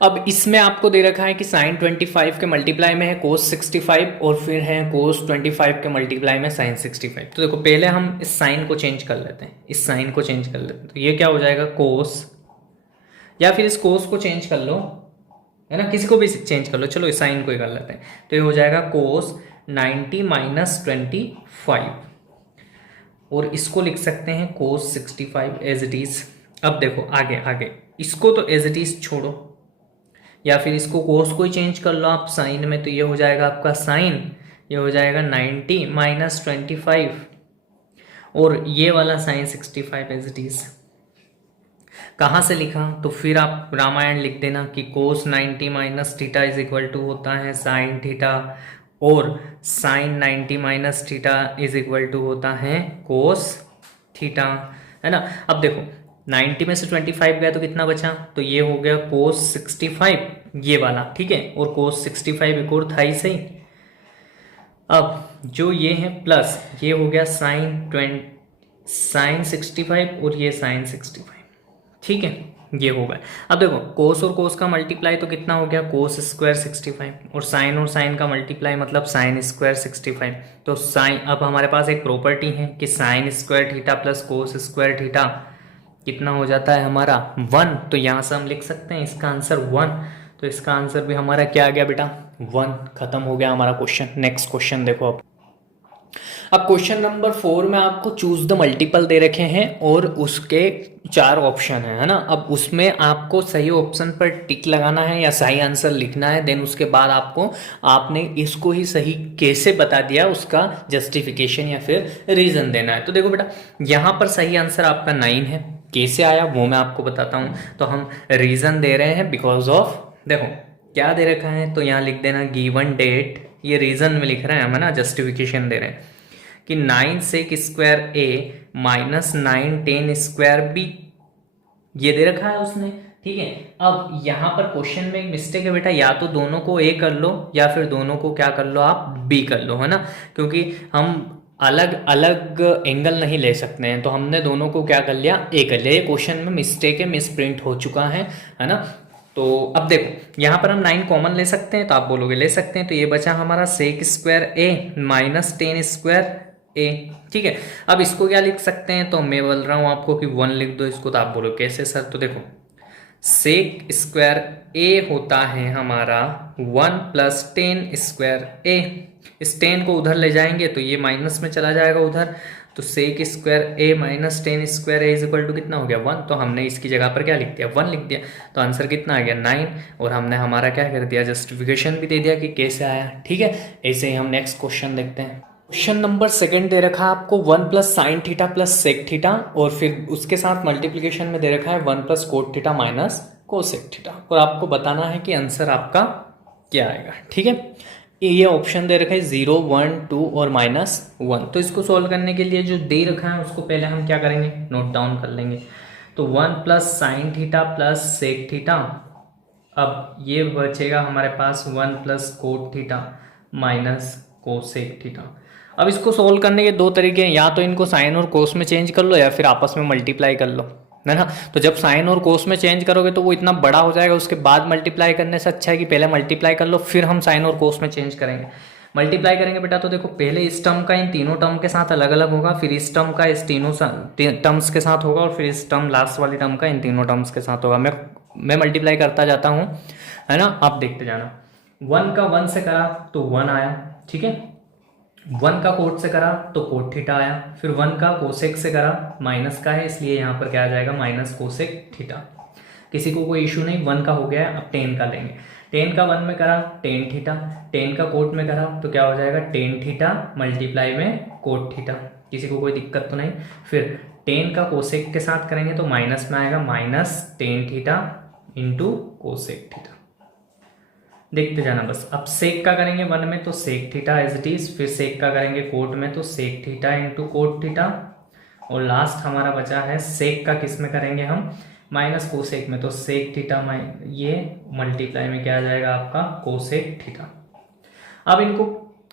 अब इसमें आपको दे रखा है कि साइन 25 के मल्टीप्लाई में है कोस 65 और फिर है कोस 25 के मल्टीप्लाई में साइन 65। तो देखो पहले हम इस साइन को चेंज कर लेते हैं, इस साइन को चेंज कर लेते हैं, तो ये क्या हो जाएगा कोस, या फिर इस कोस को चेंज कर लो, है ना, किसी को भी चेंज कर लो, चलो इस साइन को ही कर लेते हैं। तो ये हो जाएगा कोस 90 माइनस 25, और इसको लिख सकते हैं कोस 65 एज इट इज। अब देखो आगे आगे इसको तो एज इट इज छोड़ो, या फिर इसको कोस को ही चेंज कर लो आप साइन में, तो ये हो जाएगा आपका साइन ये हो जाएगा 90 माइनस 25 और ये वाला साइन 65 एज इट इज। कहाँ से लिखा, तो फिर आप रामायण लिख देना कि cos 90 minus theta is equal to होता है साइन थीटा और sine 90 minus theta is equal to होता है कोस थीटा, है ना। अब देखो 90 में से 25 गया तो कितना बचा, तो ये हो गया कोस 65 ये वाला, ठीक है, और कोस 65 एक और था ही सही। अब जो ये है प्लस ये हो गया साइन 65 और ये साइन 65, ठीक है, ये हो गया। अब देखो कोस और कोस का मल्टीप्लाई तो कितना हो गया, कोस स्क्वायर 65 और साइन का मल्टीप्लाई मतलब साइन स्क्वायर 65। तो साइन, अब हमारे पास एक प्रॉपर्टी है कि sine square theta plus cos square theta कितना हो जाता है हमारा 1। तो यहाँ से हम लिख सकते हैं इसका आंसर 1। तो इसका आंसर भी हमारा क्या आ गया बेटा 1। खत्म हो गया हमारा क्वेश्चन। नेक्स्ट क्वेश्चन देखो। अब क्वेश्चन नंबर 4 में आपको चूज द मल्टीपल दे रखे हैं और उसके 4 ऑप्शन है ना। अब उसमें आपको सही ऑप्शन पर टिक लगाना है या सही आंसर लिखना है। देन उसके बाद आपने इसको ही सही कैसे बता दिया उसका जस्टिफिकेशन या फिर रीजन देना है। तो देखो बेटा यहाँ पर सही आंसर आपका 9 है। कैसे आया वो मैं आपको बताता हूँ। तो हम रीजन दे रहे हैं बिकॉज ऑफ, देखो क्या दे रखा है तो यहाँ लिख देना गिवन डेट, ये रीजन में लिख रहे हैं हम, है ना, जस्टिफिकेशन दे रहे हैं कि 9 सेक square A minus 9 10 square B, ये दे रखा है उसने, ठीक है। अब यहाँ पर क्वेश्चन में एक मिस्टेक है बेटा, या तो दोनों को ए कर लो या फिर दोनों को क्या कर लो आप बी कर लो, है ना, क्योंकि हम अलग अलग एंगल नहीं ले सकते हैं। तो हमने दोनों को क्या कर लिया ए कर लिया। ये क्वेश्चन में मिस्टेक है, मिसप्रिंट हो चुका है ना। तो अब देखो यहाँ पर हम 9 कॉमन ले सकते हैं, तो आप बोलोगे ले सकते हैं। तो ये बचा हमारा sec square A minus 10 square ए, ठीक है। अब इसको क्या लिख सकते हैं, तो मैं बोल रहा हूँ आपको कि 1 लिख दो इसको। तो आप बोलो कैसे सर, तो देखो सेक स्क्वायर ए होता है हमारा 1 प्लस 10 स्क्वायर ए। इस 10 को उधर ले जाएंगे तो ये माइनस में चला जाएगा उधर। तो sec square A minus 10 square A is equal to कितना हो गया 1। तो हमने इसकी जगह पर क्या लिख दिया 1 लिख दिया। तो आंसर कितना आ गया 9। और हमने हमारा क्या कर दिया जस्टिफिकेशन भी दे दिया कि कैसे आया, ठीक है। ऐसे ही हम नेक्स्ट क्वेश्चन देखते हैं। क्वेश्चन नंबर 2 दे रखा है आपको 1 plus sine theta plus sec theta और फिर उसके साथ मल्टीप्लीकेशन में दे रखा है 1 plus cot theta minus cosec theta, और आपको बताना है कि आंसर आपका क्या आएगा, ठीक है। ये ऑप्शन दे रखा है 0 1 2 और -1। तो इसको सॉल्व करने के लिए जो दे रखा है उसको पहले हम क्या करेंगे नोट डाउन कर लेंगे। तो 1 plus sine theta plus sec theta, अब ये बचेगा हमारे पास 1 plus cot theta minus cosec theta. अब इसको सोल्व करने के 2 तरीके हैं, या तो इनको साइन और कोस में चेंज कर लो या फिर आपस में मल्टीप्लाई कर लो, है ना। तो जब साइन और कोस में चेंज करोगे तो वो इतना बड़ा हो जाएगा, उसके बाद मल्टीप्लाई करने से अच्छा है कि पहले मल्टीप्लाई कर लो फिर हम साइन और कोस में चेंज करेंगे। मल्टीप्लाई करेंगे बेटा तो देखो पहले इस टर्म का इन तीनों टर्म के साथ अलग अलग होगा, फिर इस टर्म का इस तीनों टर्म्स के साथ होगा और फिर इस टर्म लास्ट वाली टर्म का इन तीनों टर्म्स के साथ होगा। मैं मल्टीप्लाई करता जाता हूँ, है ना, आप देखते जाना। 1 का 1 से करा तो 1 आया, ठीक है। 1 का कोट से करा तो कोट थीटा आया, फिर 1 का कोसेक से करा, माइनस का है इसलिए यहाँ पर क्या आ जाएगा माइनस कोसेक थीटा। किसी को कोई इशू नहीं, 1 का हो गया, अब 10 का लेंगे। 10 का 1 में करा 10 थीटा, 10 का कोट में करा तो क्या हो जाएगा 10 थीटा मल्टीप्लाई में कोट थीटा। किसी को कोई दिक्कत तो नहीं। फिर 10 का कोसेक के साथ करेंगे तो माइनस में आएगा minus 10 theta into cosec theta. देखते जाना बस। अब सेक का करेंगे 1 में तो sec theta as it is, फिर सेक का करेंगे कोट में तो sec theta into cot theta, और लास्ट हमारा बचा है सेक का किस में करेंगे हम माइनस कोसेक में, तो सेक थीटा ये मल्टीप्लाई में क्या आ जाएगा आपका कोसेक थीटा। अब इनको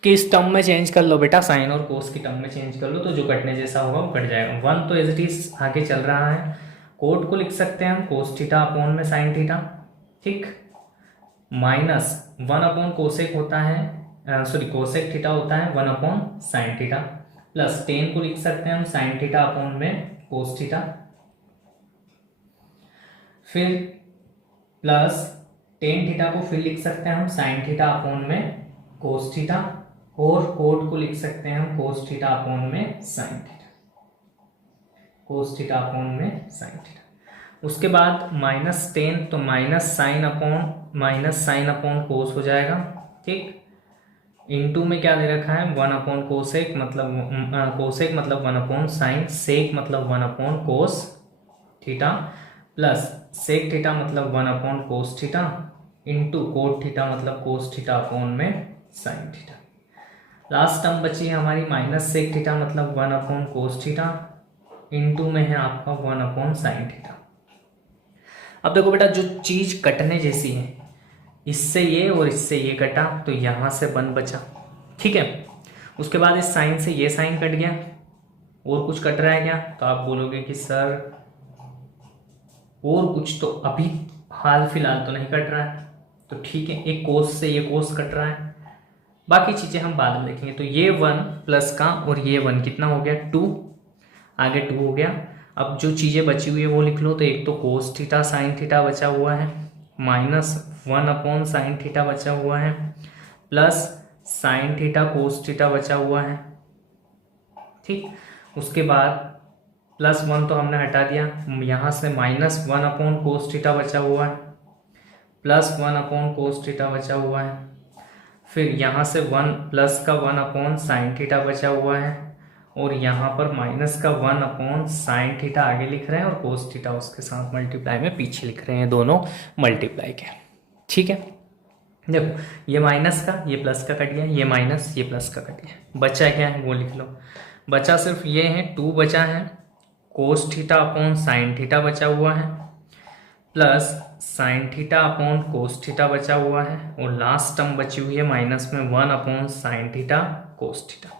किस टर्म में चेंज कर लो बेटा, साइन और कोस की टर्म में चेंज कर लो, तो जो कटने जैसा होगा वो कट जाएगा। 1 तो एज इट इज आगे चल रहा है, कोट को लिख सकते हैं हम कोस थीटा अपॉन में साइन थीटा, ठीक, माइनस 1 अपॉन कोसेक होता है, सॉरी कोसेक थीटा होता है 1 अपॉन साइन थीटा, प्लस 10 को लिख सकते हैं हम साइन थीटा अपॉन में कोस थीटा, फिर प्लस 10 थीटा को फिर लिख सकते हैं हम साइन थीटा अपॉन में कोस थीटा, और कोट को लिख सकते हैं हम कोस थीटा अपॉन में sine theta, cos theta upon में साइन थीटा। उसके बाद -10 तो माइनस साइन अपॉन कोस हो जाएगा, ठीक, इनटू में क्या दे रखा है, 1 अपॉन कोसेक मतलब कोसेक मतलब 1 अपॉन साइन, सेक मतलब 1 upon cos theta, plus sec theta मतलब 1 upon cos theta, into cot theta मतलब कोस थीटा अपॉन में साइन थीटा। लास्ट टर्म बची है हमारी माइनस सेक थीटा मतलब 1 अपॉन कोस थीटा, इंटू में है आपका 1 अपॉन साइन थीटा। अब देखो बेटा, जो चीज कटने जैसी है, इससे ये और इससे ये कटा तो यहां से 1 बचा, ठीक है। उसके बाद इस साइन से ये साइन कट गया, और कुछ कट रहा है क्या, तो आप बोलोगे कि सर और कुछ तो अभी हाल फिलहाल तो नहीं कट रहा है, तो ठीक है, एक कोस से ये कोस कट रहा है, बाकी चीजें हम बाद में देखेंगे। तो ये 1 प्लस का और ये 1 कितना हो गया, 2, आगे 2 हो गया। अब जो चीजें बची हुई है वो लिख लो। तो एक तो कोस थीटा साइन थीटा बचा हुआ है, माइनस 1 अपॉन साइन थीटा बचा हुआ है, plus sine theta cos theta बचा हुआ है, ठीक। उसके बाद प्लस 1 तो हमने हटा दिया, यहाँ से माइनस 1 अपॉन कोस थीटा बचा हुआ है, प्लस 1 अपॉन कोस थीटा बचा हुआ है, फिर यहाँ से 1 प्लस का 1 अपॉन साइन थीटा बचा हुआ है, और यहाँ पर माइनस का 1 अपॉन साइन थीटा आगे लिख रहे हैं, और कोस थीटा उसके साथ मल्टीप्लाई में पीछे लिख रहे हैं, दोनों मल्टीप्लाई के, ठीक है। देखो ये माइनस का ये प्लस का कट गया, ये माइनस ये प्लस का कट गया, बचा क्या है वो लिख लो। बचा सिर्फ ये है, 2 बचा है, कोस थीटा अपॉन साइन थीटा बचा हुआ है, plus sine theta upon cos theta बचा हुआ है, और लास्ट टर्म बची हुई है माइनस में 1 upon sine theta cos theta.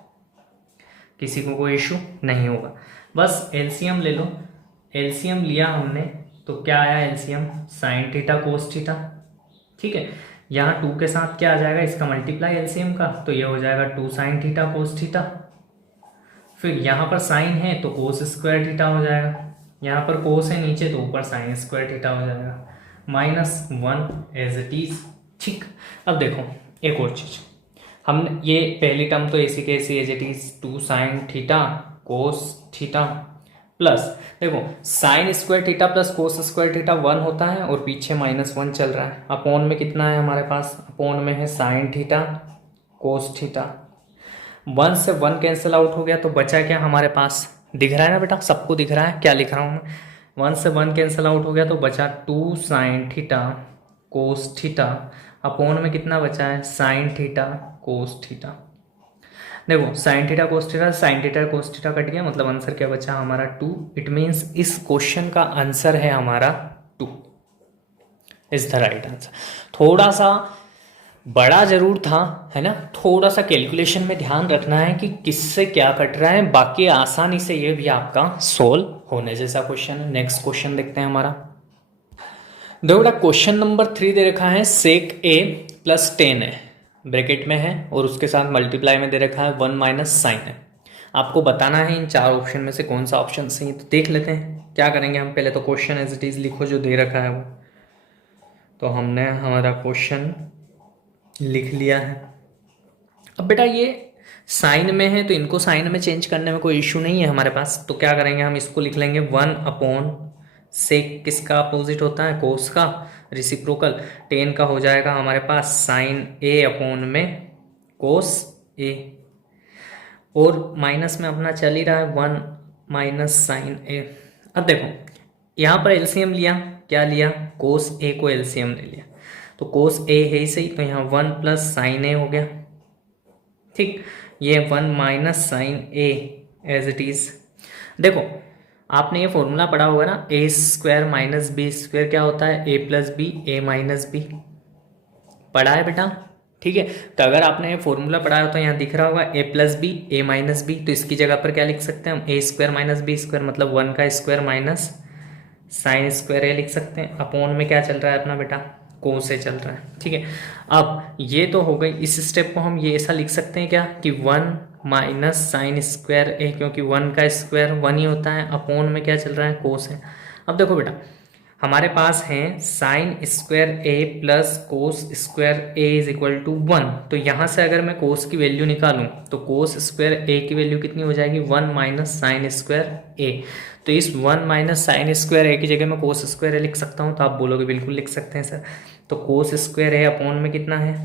किसी को कोई इशू नहीं होगा, बस एलसीएम ले लो। एलसीएम लिया हमने तो क्या आया, LCM sign theta cos theta, ठीक है। यहाँ 2 के साथ क्या आ जाएगा, इसका मल्टीप्लाई एलसीएम का, तो ये हो जाएगा 2 साइन थीटा कोस थीटा। फिर यहाँ पर साइन है तो कोस स्क्वायर थीटा हो जाएगा, यहाँ पर कोस है नीचे तो ऊपर साइन स्क्वायर थीटा हो जाएगा, -1 एज इट इज, ठीक। अब देखो एक और चीज, हमने ये पहली टर्म तो ऐसी कैसी as it is 2 sine theta cos theta, plus देखो sine square theta plus cos square theta 1 होता है, और पीछे -1 चल रहा है, अपॉन में कितना है हमारे पास, अपॉन में है साइन थीटा कोस थीटा। 1 से 1 कैंसिल आउट हो गया, तो बचा क्या हमारे पास, दिख रहा है ना बेटा, सबको दिख रहा है क्या लिख रहा हूँ मैं, 1 से 1 कैंसिल आउट हो गया, तो बचा 2 sine theta cos theta, upon में कितना बचा है, साइन थीटा कोस थीटा। देखो sign theta cos theta cut गया, मतलब आंसर क्या बचा हमारा 2। इट मीन्स इस क्वेश्चन का आंसर है हमारा 2 इज द राइट आंसर। थोड़ा सा बड़ा जरूर था, है ना, थोड़ा सा कैलकुलेशन में ध्यान रखना है कि किससे क्या कट रहा है, बाकी आसानी से ये भी आपका सोल्व होने जैसा क्वेश्चन है। नेक्स्ट क्वेश्चन देखते हैं हमारा। देखो बेटा क्वेश्चन नंबर 3 दे रखा है, सेक ए प्लस 10 है, ब्रैकेट में है, और उसके साथ मल्टीप्लाई में दे रखा है 1 माइनस साइन है। आपको बताना है इन 4 ऑप्शन में से कौन सा ऑप्शन सही है। तो देख लेते हैं क्या करेंगे हम। पहले तो क्वेश्चन एज इट इज लिखो जो दे रखा है वो, तो हमने हमारा क्वेश्चन लिख लिया है। अब बेटा ये साइन में है तो इनको साइन में चेंज करने में कोई इशू नहीं है हमारे पास, तो क्या करेंगे हम, इसको लिख लेंगे 1 अपॉन सेक किसका अपोजिट होता है, कोस का, रिसिप्रोकल 10 का हो जाएगा हमारे पास साइन ए अपॉन में कोस ए, और माइनस में अपना चल ही रहा है 1 माइनस साइन ए। अब देखो यहाँ पर एलसीएम लिया, क्या लिया, कोस ए को एलसीएम ले लिया, तो कोस ए है ही सही, तो यहाँ 1 प्लस साइन ए हो गया, ठीक। ये 1 minus sine A as it is. देखो आपने ये फॉर्मूला पढ़ा होगा ना, A square minus B square क्या होता है, A plus B A minus B, पढ़ा है बेटा, ठीक है। तो अगर आपने ये फॉर्मूला पढ़ा हो तो यहाँ दिख रहा होगा ए plus B A minus B, तो इसकी जगह पर क्या लिख सकते हैं हम, ए स्क्वायर माइनस बी स्क्वायर मतलब 1 का स्क्वायर माइनस साइन स्क्वायर ए लिख सकते हैं, अपॉन में क्या चल रहा है अपना बेटा, कोस से चल रहा है, ठीक है। अब ये तो हो गई, इस स्टेप को हम ये ऐसा लिख सकते हैं क्या कि 1 माइनस साइन स्क्वायर ए, क्योंकि 1 का स्क्वायर 1 ही होता है, अपॉन में क्या चल रहा है, कोस है। अब देखो बेटा हमारे पास है sine square A plus cos square A is equal to 1, तो यहाँ से अगर मैं कोस की वैल्यू निकालूं तो कोस स्क्वायर ए की वैल्यू कितनी हो जाएगी, 1 माइनस साइन स्क्वायर ए। तो इस 1 माइनस साइन स्क्वायर ए की जगह मैं कोस स्क्वायर ए लिख सकता हूँ, तो आप बोलोगे बिल्कुल लिख सकते हैं सर। तो कोस स्क्वायर ए अपॉन में कितना है,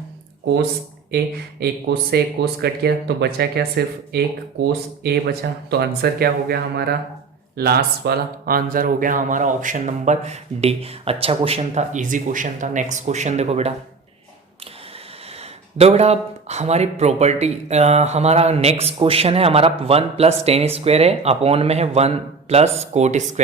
कोस ए, एक कोस से एक कोस कट गया तो बचा क्या, सिर्फ एक कोस ए बचा। तो आंसर क्या हो गया हमारा, लास्ट वाला आंसर हो गया हमारा ऑप्शन नंबर डी। अच्छा क्वेश्चन था, इजी क्वेश्चन था। नेक्स्ट क्वेश्चन देखो बेटा, दो बेटा अब हमारी प्रॉपर्टी, हमारा नेक्स्ट क्वेश्चन है हमारा 1+tan² है अपॉन में है 1+cot²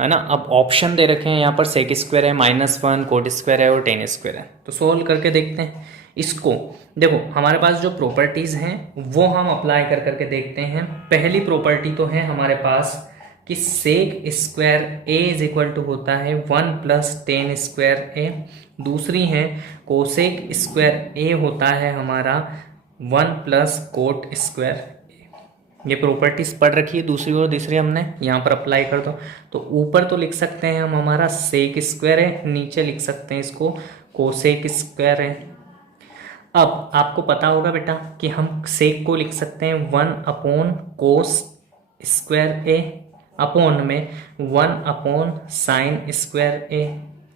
है ना। अब ऑप्शन दे रखे हैं यहाँ पर sec² है, -1 cot² है और tan² है। तो सोल्व करके देखते हैं इसको। देखो हमारे पास जो प्रॉपर्टीज़ हैं वो हम अप्लाई कर करके देखते हैं। पहली प्रॉपर्टी तो है हमारे पास कि sec² a is equal to होता है 1+tan² a। दूसरी है cosec² a होता है हमारा 1+cot² a। ये प्रॉपर्टीज पढ़ रखी है दूसरी और तीसरी हमने, यहाँ पर अप्लाई कर दो। तो ऊपर तो लिख सकते हैं हम हमारा sec² है, नीचे लिख सकते हैं इसको cosec² है। अब आपको पता होगा बेटा कि हम सेक को लिख सकते हैं 1/cos² a अपॉन में 1/sin² a।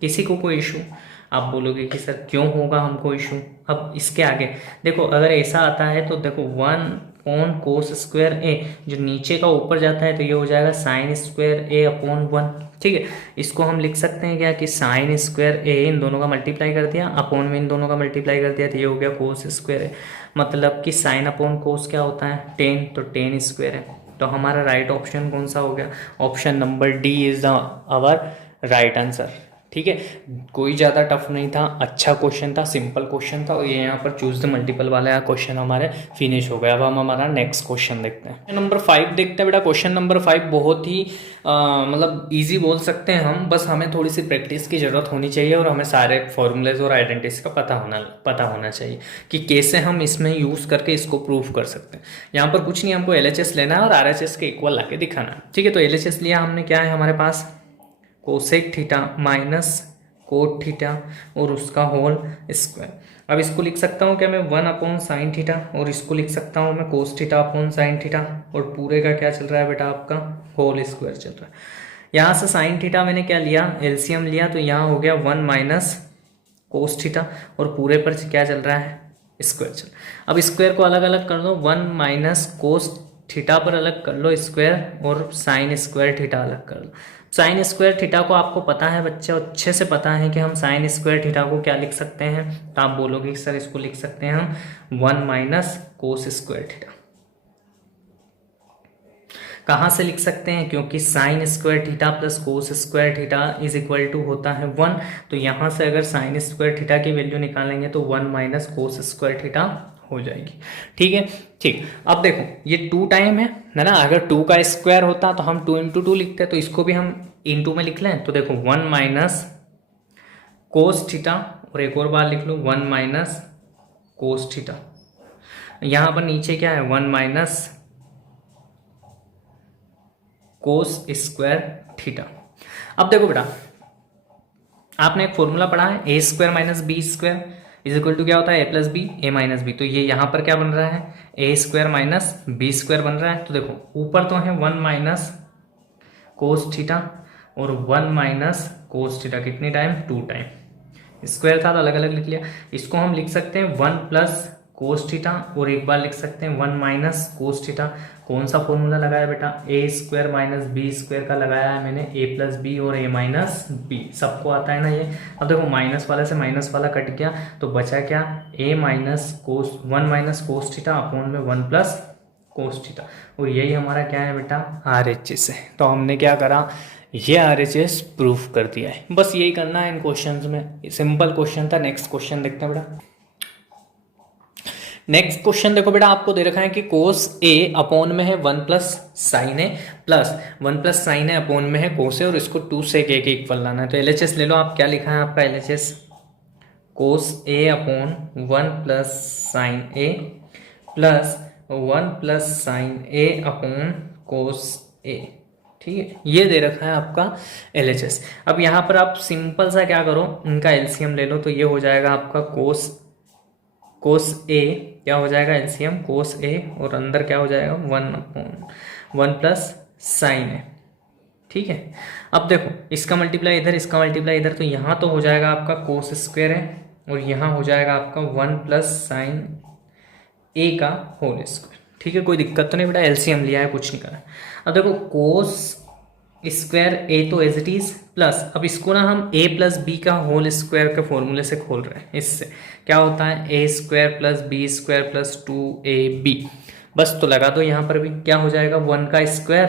किसी को कोई इशू, आप बोलोगे कि सर क्यों होगा हमको इशू। अब इसके आगे देखो, अगर ऐसा आता है तो देखो 1/cos² a जो नीचे का ऊपर जाता है तो ये हो जाएगा sin² a अपॉन 1। ठीक है, इसको हम लिख सकते हैं क्या कि sin² a इन दोनों का मल्टीप्लाई कर दिया अपॉन में इन दोनों का मल्टीप्लाई कर दिया तो ये हो गया cos² a। मतलब कि sin अपॉन cos क्या होता है, tan, तो tan² है। तो हमारा राइट ऑप्शन कौन सा हो गया, option number D is the our right answer. ठीक है, कोई ज़्यादा टफ नहीं था, अच्छा क्वेश्चन था, सिंपल क्वेश्चन था। और ये यहाँ पर चूज द मल्टीपल वाला क्वेश्चन हमारे फिनिश हो गया। अब हम हमारा नेक्स्ट क्वेश्चन देखते हैं, नंबर 5 देखते हैं बेटा। क्वेश्चन नंबर 5 बहुत ही मतलब इजी बोल सकते हैं हम, बस हमें थोड़ी सी प्रैक्टिस की ज़रूरत होनी चाहिए और हमें सारे फॉर्मूलेज और आइडेंटिटीज का पता होना चाहिए कि कैसे हम इसमें यूज़ करके इसको प्रूव कर सकते हैं। यहाँ पर कुछ नहीं, हमको LHS लेना है और RHS के इक्वल ला के दिखाना है। ठीक है, तो LHS लिया हमने, क्या है हमारे पास cosec theta minus cot theta और उसका होल स्क्वायर। अब इसको लिख सकता हूँ क्या मैं 1/sin थीटा, और इसको लिख सकता हूँ मैं कोस थीटा अपॉन साइन थीटा, और पूरे का क्या चल रहा है बेटा आपका होल स्क्वायर चल रहा है। यहाँ से साइन थीटा मैंने क्या लिया, एलसीएम लिया, तो यहाँ हो गया 1 - कोस थीटा और पूरे पर क्या चल रहा है स्क्वायर चल। अब स्क्वायर को अलग अलग कर दो, 1 - कोस थीटा पर अलग कर लो स्क्वायर और sin² थीटा अलग कर लो। sin² थीटा को आपको पता है बच्चे, अच्छे से पता है कि हम sin² थीटा को क्या लिख सकते हैं, तो आप बोलोगे कि सर इसको लिख सकते हैं हम 1 - cos² थीटा। कहाँ से लिख सकते हैं, क्योंकि sin² theta plus cos² theta is equal to होता है 1। तो यहाँ से अगर sin² थीटा की वैल्यू निकालेंगे तो 1 - cos² थीटा हो जाएगी। ठीक है, ठीक। अब देखो ये 2 टाइम है ना, अगर 2 का स्क्वायर होता तो हम 2 × 2 लिखते हैं, तो इसको भी हम इंटू में लिख लें। तो देखो 1 - कोस थीटा, और एक और बार लिख लो 1 - कोस थीटा। यहाँ पर नीचे क्या है 1 - cos² थीटा। अब देखो बेटा, आपने एक फॉर्मूला पढ़ा है a² - b² is equal to क्या होता है a + b a - b। तो ये यहाँ पर क्या बन रहा है a² - b² बन रहा है। तो देखो ऊपर तो है 1 - cos थीटा और 1 - cos थीटा, कितनी टाइम 2 टाइम। स्क्वायर था तो अलग अलग लिख लिया। इसको हम लिख सकते हैं 1 + cos थीटा और एक बार लिख सकते हैं 1 - cos थीटा। कौन सा फॉर्मूला लगाया बेटा, a² - b² का लगाया है मैंने, a + b और a - b, सबको आता है ना ये। अब देखो माइनस वाले से माइनस वाला कट गया तो बचा क्या a - cos 1 - cos theta upon में 1 + cos थीटा। और यही हमारा क्या है बेटा RHS है। तो हमने क्या करा, ये RHS प्रूफ कर दिया है। बस यही करना है इन क्वेश्चंस में, सिंपल क्वेश्चन था। नेक्स्ट क्वेश्चन देखते हैं बेटा। नेक्स्ट क्वेश्चन देखो बेटा, आपको दे रखा है कि cos a अपॉन में है 1 + sin a plus 1 + sin a upon में है cos a, और इसको 2 sec a के इक्वल लाना है। तो LHS ले लो आप, क्या लिखा है आपका LHS, cos a upon 1 + sin a plus 1 + sin a upon cos a। ठीक है, ये दे रखा है आपका LHS। अब यहाँ पर आप सिंपल सा क्या करो, इनका एलसीएम ले लो, तो ये हो जाएगा आपका cos a, क्या हो जाएगा एलसीएम cos a, और अंदर क्या हो जाएगा 1 + sin a। ठीक है, अब देखो इसका मल्टीप्लाई इधर, इसका मल्टीप्लाई इधर, तो यहाँ तो हो जाएगा आपका cos² है और यहाँ हो जाएगा आपका 1 + sin ए का होल स्क्वायर। ठीक है, कोई दिक्कत तो नहीं बेटा, एलसीएम लिया है, कुछ नहीं करा। अब देखो कोस स्क्वायर ए तो एज इट इज प्लस, अब इसको ना हम ए प्लस बी का होल स्क्वायर के फॉर्मूले से खोल रहे हैं। इससे क्या होता है, A square plus B square plus 2ab। बस तो लगा दो यहाँ पर भी, क्या हो जाएगा, 1 का स्क्वायर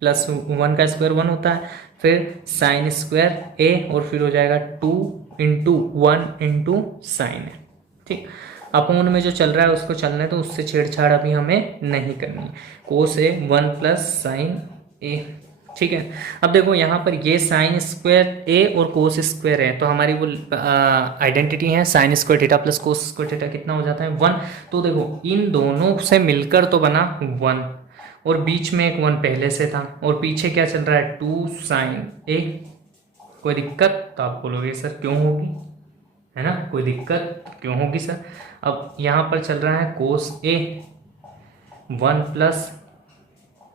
प्लस 1 का स्क्वायर 1 होता है, फिर साइन स्क्वायर ए और फिर हो जाएगा 2 इंटू 1 इंटू साइन है। ठीक, अपोन में जो चल रहा है उसको चलना है, तो उससे छेड़छाड़ अभी हमें नहीं करनी। कोस ए 1 प्लस साइन ए। ठीक है, अब देखो यहाँ पर ये साइन स्क्वायर ए और कोस स्क्वायर है, तो हमारी वो आइडेंटिटी है sine square theta plus cos square theta कितना हो जाता है 1। तो देखो इन दोनों से मिलकर तो बना 1 और बीच में एक 1 पहले से था और पीछे क्या चल रहा है 2 साइन ए। कोई दिक्कत तो आप बोलोगे सर क्यों होगी, है ना, कोई दिक्कत क्यों होगी सर। अब यहाँ पर चल रहा है कोस ए 1 प्लस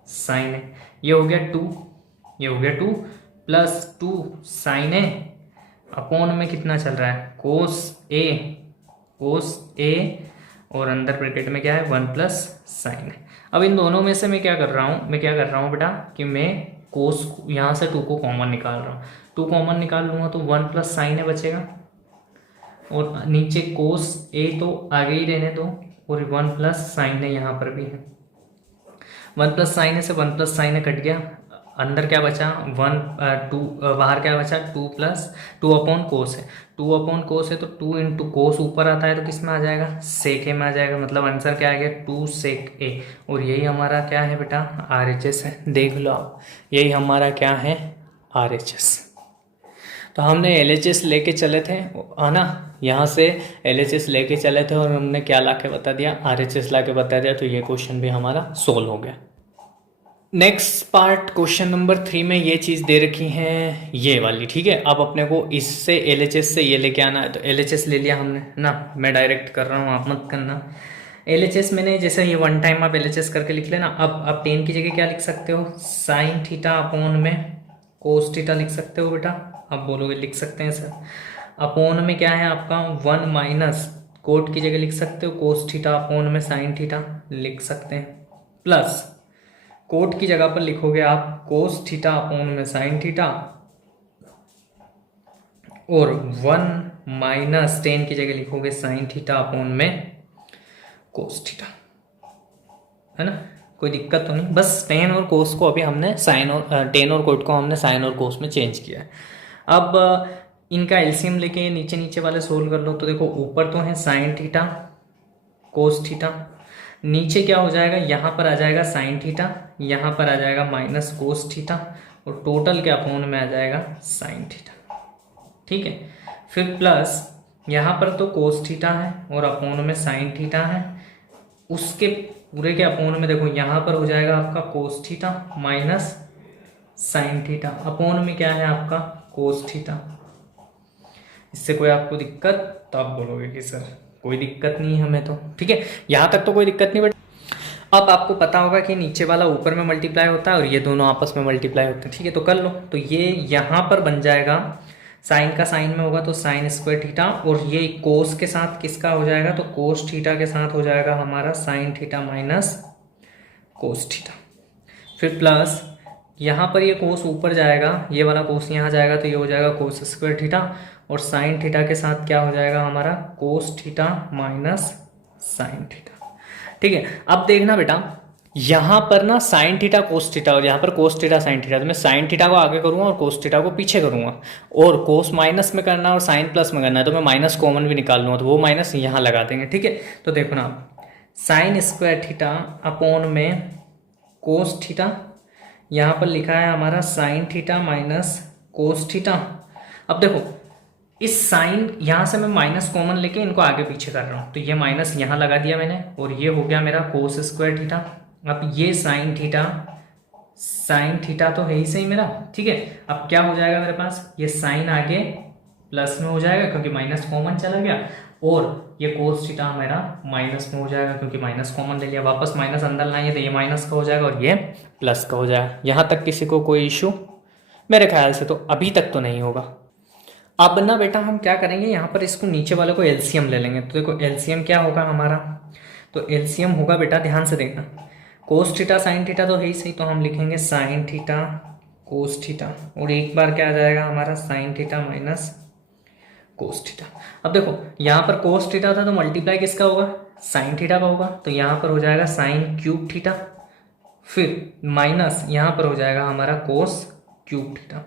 साइन ए, ये हो गया 2, ये हो गया 2 प्लस 2 साइन ए अपॉन में कितना चल रहा है कोस ए, कोस ए और अंदर ब्रैकेट में क्या है 1 प्लस साइन ए। अब इन दोनों में से मैं क्या कर रहा हूँ बेटा कि मैं कोस यहाँ से 2 को कॉमन निकाल रहा हूँ। 2 कॉमन निकाल लूँगा तो 1 प्लस साइन ए बचेगा और नीचे कोस ए तो आगे ही रहने दो और 1 प्लस साइन ए यहाँ पर भी है। 1 प्लस साइन ए से 1 प्लस साइन ए कट गया, अंदर क्या बचा 2, बाहर क्या बचा 2 प्लस 2 अपॉन कोस है। 2 अपॉन कोस है तो 2 इंटू कोस ऊपर आता है तो किस में आ जाएगा सेक ए में आ जाएगा, मतलब आंसर क्या आ गया 2 सेक ए। और यही हमारा क्या है बेटा RHS है, देख लो आप, यही हमारा क्या है RHS। तो हमने LHS लेके चले थे, है ना, यहाँ से LHS लेके चले थे और हमने क्या ला के बता दिया RHS ला के बता दिया, तो ये क्वेश्चन भी हमारा सोल्व हो गया। नेक्स्ट पार्ट क्वेश्चन नंबर 3 में ये चीज़ दे रखी है ये वाली। ठीक है, अब अपने को इससे LHS से ये लेके आना है, तो LHS ले लिया हमने ना, मैं डायरेक्ट कर रहा हूँ आप मत करना। LHS मैंने जैसे ये 1 टाइम आप LHS करके लिख लेना। अब आप टेन की जगह क्या लिख सकते हो साइन थीटा अपॉन में कोस थीटा लिख सकते हो बेटा। आप बोलोगे लिख सकते हैं सर, अपॉन में क्या है आपका 1 माइनस कोट की जगह लिख सकते हो कोस थीटा अपॉन में साइन थीटा लिख सकते हैं, प्लस कोट की जगह पर लिखोगे आप कोस थीटा अपॉन में साइन थीटा और 1 माइनस टेन की जगह लिखोगे साइन थीटा अपॉन में कोस थीटा, है ना, कोई दिक्कत तो नहीं। बस टेन और कोस को अभी हमने साइन और टेन और कोट को हमने साइन और कोस में चेंज किया है। अब इनका एलसीएम लेके नीचे नीचे वाले सोल्व कर लो। तो देखो ऊपर तो है साइन थीटा कोस थीटा, नीचे क्या हो जाएगा यहाँ पर आ जाएगा साइन थीटा, यहाँ पर आ जाएगा माइनस कोस थीटा और टोटल के अपॉन में आ जाएगा साइन थीटा। ठीक है, फिर प्लस यहाँ पर तो कोस थीटा है और अपॉन में साइन थीटा है, उसके पूरे के अपॉन में देखो यहाँ पर हो जाएगा आपका cos theta minus sine theta, upon में क्या है आपका कोस थीटा। इससे कोई आपको दिक्कत तो आप बोलोगे कि सर कोई दिक्कत नहीं है हमें तो। ठीक है, यहाँ तक तो कोई दिक्कत नहीं। बट अब आपको पता होगा कि नीचे वाला ऊपर में मल्टीप्लाई होता है और ये दोनों आपस में मल्टीप्लाई होते हैं। ठीक है, तो कर लो। तो ये यहाँ पर बन जाएगा साइन का साइन में होगा तो साइन स्क्वायर थीटा और ये कोस के साथ किसका हो जाएगा तो कोस थीटा के साथ हो जाएगा हमारा sine theta minus cos theta. फिर प्लस यहाँ पर ये कोस ऊपर जाएगा, ये वाला कोस यहाँ जाएगा तो ये हो जाएगा कोस स्क्वायर थीटा और साइन थीटा के साथ क्या हो जाएगा हमारा cos theta minus sine theta. ठीक है, अब देखना बेटा यहाँ पर ना साइन थीटा कोस थीटा और यहाँ पर कोस थीटा साइन थीटा, तो मैं साइन थीटा को आगे करूँगा और कोस थीटा को पीछे करूँगा और कोस माइनस में करना है और साइन प्लस में करना है, तो मैं माइनस कॉमन भी निकाल लूँगा तो वो माइनस यहाँ लगा देंगे। ठीक है, तो देखो ना साइन स्क्वायर थीटा अपॉन में कोस थीटा, यहाँ पर लिखा है हमारा sine theta minus cos theta. अब देखो इस साइन यहाँ से मैं माइनस कॉमन लेके इनको आगे पीछे कर रहा हूँ, तो ये माइनस यहाँ लगा दिया मैंने और ये हो गया मेरा कोस स्क्वायर थीटा। अब ये साइन थीटा तो है ही सही मेरा। ठीक है, अब क्या हो जाएगा मेरे पास ये साइन आगे प्लस में हो जाएगा क्योंकि माइनस कॉमन चला गया और ये कोस थीटा मेरा माइनस में हो जाएगा क्योंकि माइनस कॉमन ले लिया, वापस माइनस अंदर लाएंगे तो ये माइनस का हो जाएगा और ये प्लस का हो जाएगा। यहाँ तक किसी को कोई इशू? मेरे ख्याल से तो अभी तक तो नहीं होगा। अब ना बेटा हम क्या करेंगे यहाँ पर इसको नीचे वाले को एलसीएम ले लेंगे। तो देखो एलसीएम क्या होगा हमारा, तो एलसीएम होगा बेटा, ध्यान से देखना, कोस थीटा साइन थीटा तो है ही सही, तो हम लिखेंगे साइन थीटा कोस थीटा, और एक बार क्या आ जाएगा हमारा sine theta minus cos theta. अब देखो यहाँ पर कोस थीटा था तो मल्टीप्लाई किसका होगा, साइन थीटा का होगा, तो यहाँ पर हो जाएगा साइन क्यूब थीटा, फिर माइनस यहाँ पर हो जाएगा हमारा कोस क्यूब थीटा।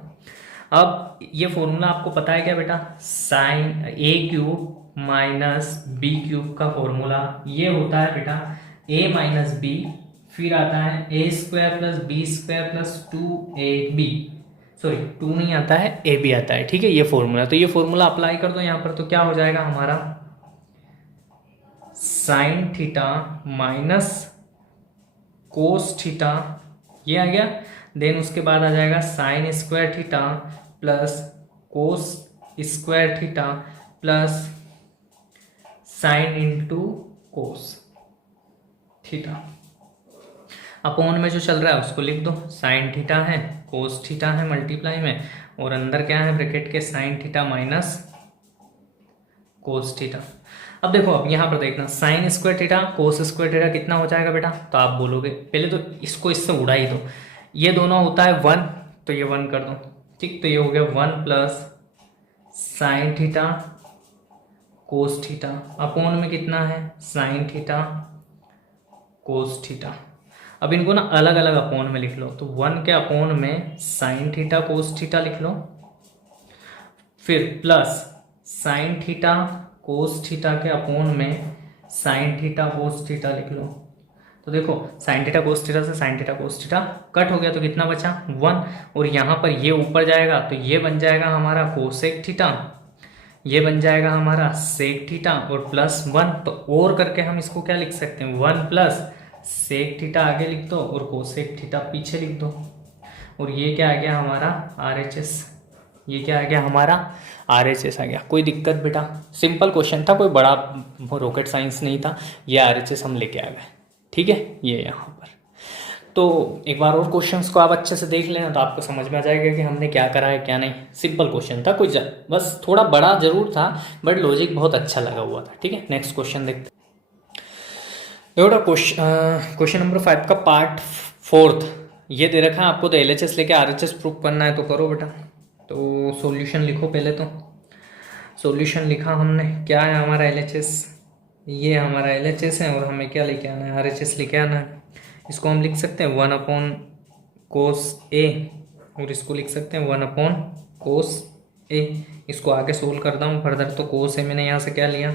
अब ये फॉर्मूला आपको पता है क्या बेटा, साइन ए क्यूब माइनस बी क्यूब का फॉर्मूला ये होता है बेटा ए माइनस बी, फिर आता है A square plus B square plus 2ab, sorry 2 नहीं आता है, ए बी आता है, ठीक है, ये फॉर्मूला। तो ये फॉर्मूला अप्लाई कर दो यहाँ पर, तो क्या हो जाएगा हमारा sine theta minus cos theta, ये आ गया। देन उसके बाद आ जाएगा sign square theta plus cos square theta plus sine into cos theta, upon में जो चल रहा है उसको लिख दो, साइन थीटा है कोस थीटा है मल्टीप्लाई में, और अंदर क्या है ब्रैकेट के sine theta minus cos theta. अब देखो, अब यहाँ पर देखना sign square theta cos square theta कितना हो जाएगा बेटा, तो आप बोलोगे पहले तो इसको इससे उड़ा ही दो, ये दोनों होता है 1, तो ये 1 कर दो, ठीक, तो ये हो गया 1 plus sine theta cos theta, upon में कितना है साइन थीटा कोस थीटा। अब इनको ना अलग अलग अपॉन में लिख लो, तो 1 के अपॉन में साइन थीटा कोस थीटा लिख लो, फिर plus sine theta cos theta के अपॉन में साइन थीटा कोस थीटा लिख लो। तो देखो साइन थीटा कोस थीटा से sign theta cos theta cut हो गया, तो कितना बचा 1, और यहाँ पर ये ऊपर जाएगा तो ये बन जाएगा हमारा कोसेक थीटा, ये बन जाएगा हमारा सेक थीटा, और प्लस 1, तो और करके हम इसको क्या लिख सकते हैं 1 प्लस सेक थीटा आगे लिख दो और कोसेक थीटा पीछे लिख दो, और ये क्या आ गया हमारा RHS, ये क्या आ गया हमारा RHS आ गया। कोई दिक्कत बेटा, सिंपल क्वेश्चन था, कोई बड़ा रॉकेट साइंस नहीं था, ये RHS हम लेके आ गए, ठीक है, ये यहाँ पर। तो एक बार और क्वेश्चंस को आप अच्छे से देख लेना तो आपको समझ में आ जाएगा कि हमने क्या करा है क्या नहीं। सिंपल क्वेश्चन था, कोई बस थोड़ा बड़ा जरूर था बट लॉजिक बहुत अच्छा लगा हुआ था, ठीक है। नेक्स्ट क्वेश्चन देखते हैं। बेटा क्वेश्चन नंबर 5 का पार्ट 4 ये दे रखा है आपको, तो LHS लेके RHS प्रूफ करना है, तो करो बेटा। तो सॉल्यूशन लिखो पहले, तो सॉल्यूशन लिखा हमने, क्या है हमारा LHS, ये हमारा LHS है, और हमें क्या लेके आना है RHS लेके आना है। इसको हम लिख सकते हैं 1 अपॉन कोस ए, और इसको लिख सकते हैं 1 अपॉन कोस ए। इसको आगे सोल्व करता हूँ फर्दर, तो कोस ए मैंने यहाँ से क्या लिया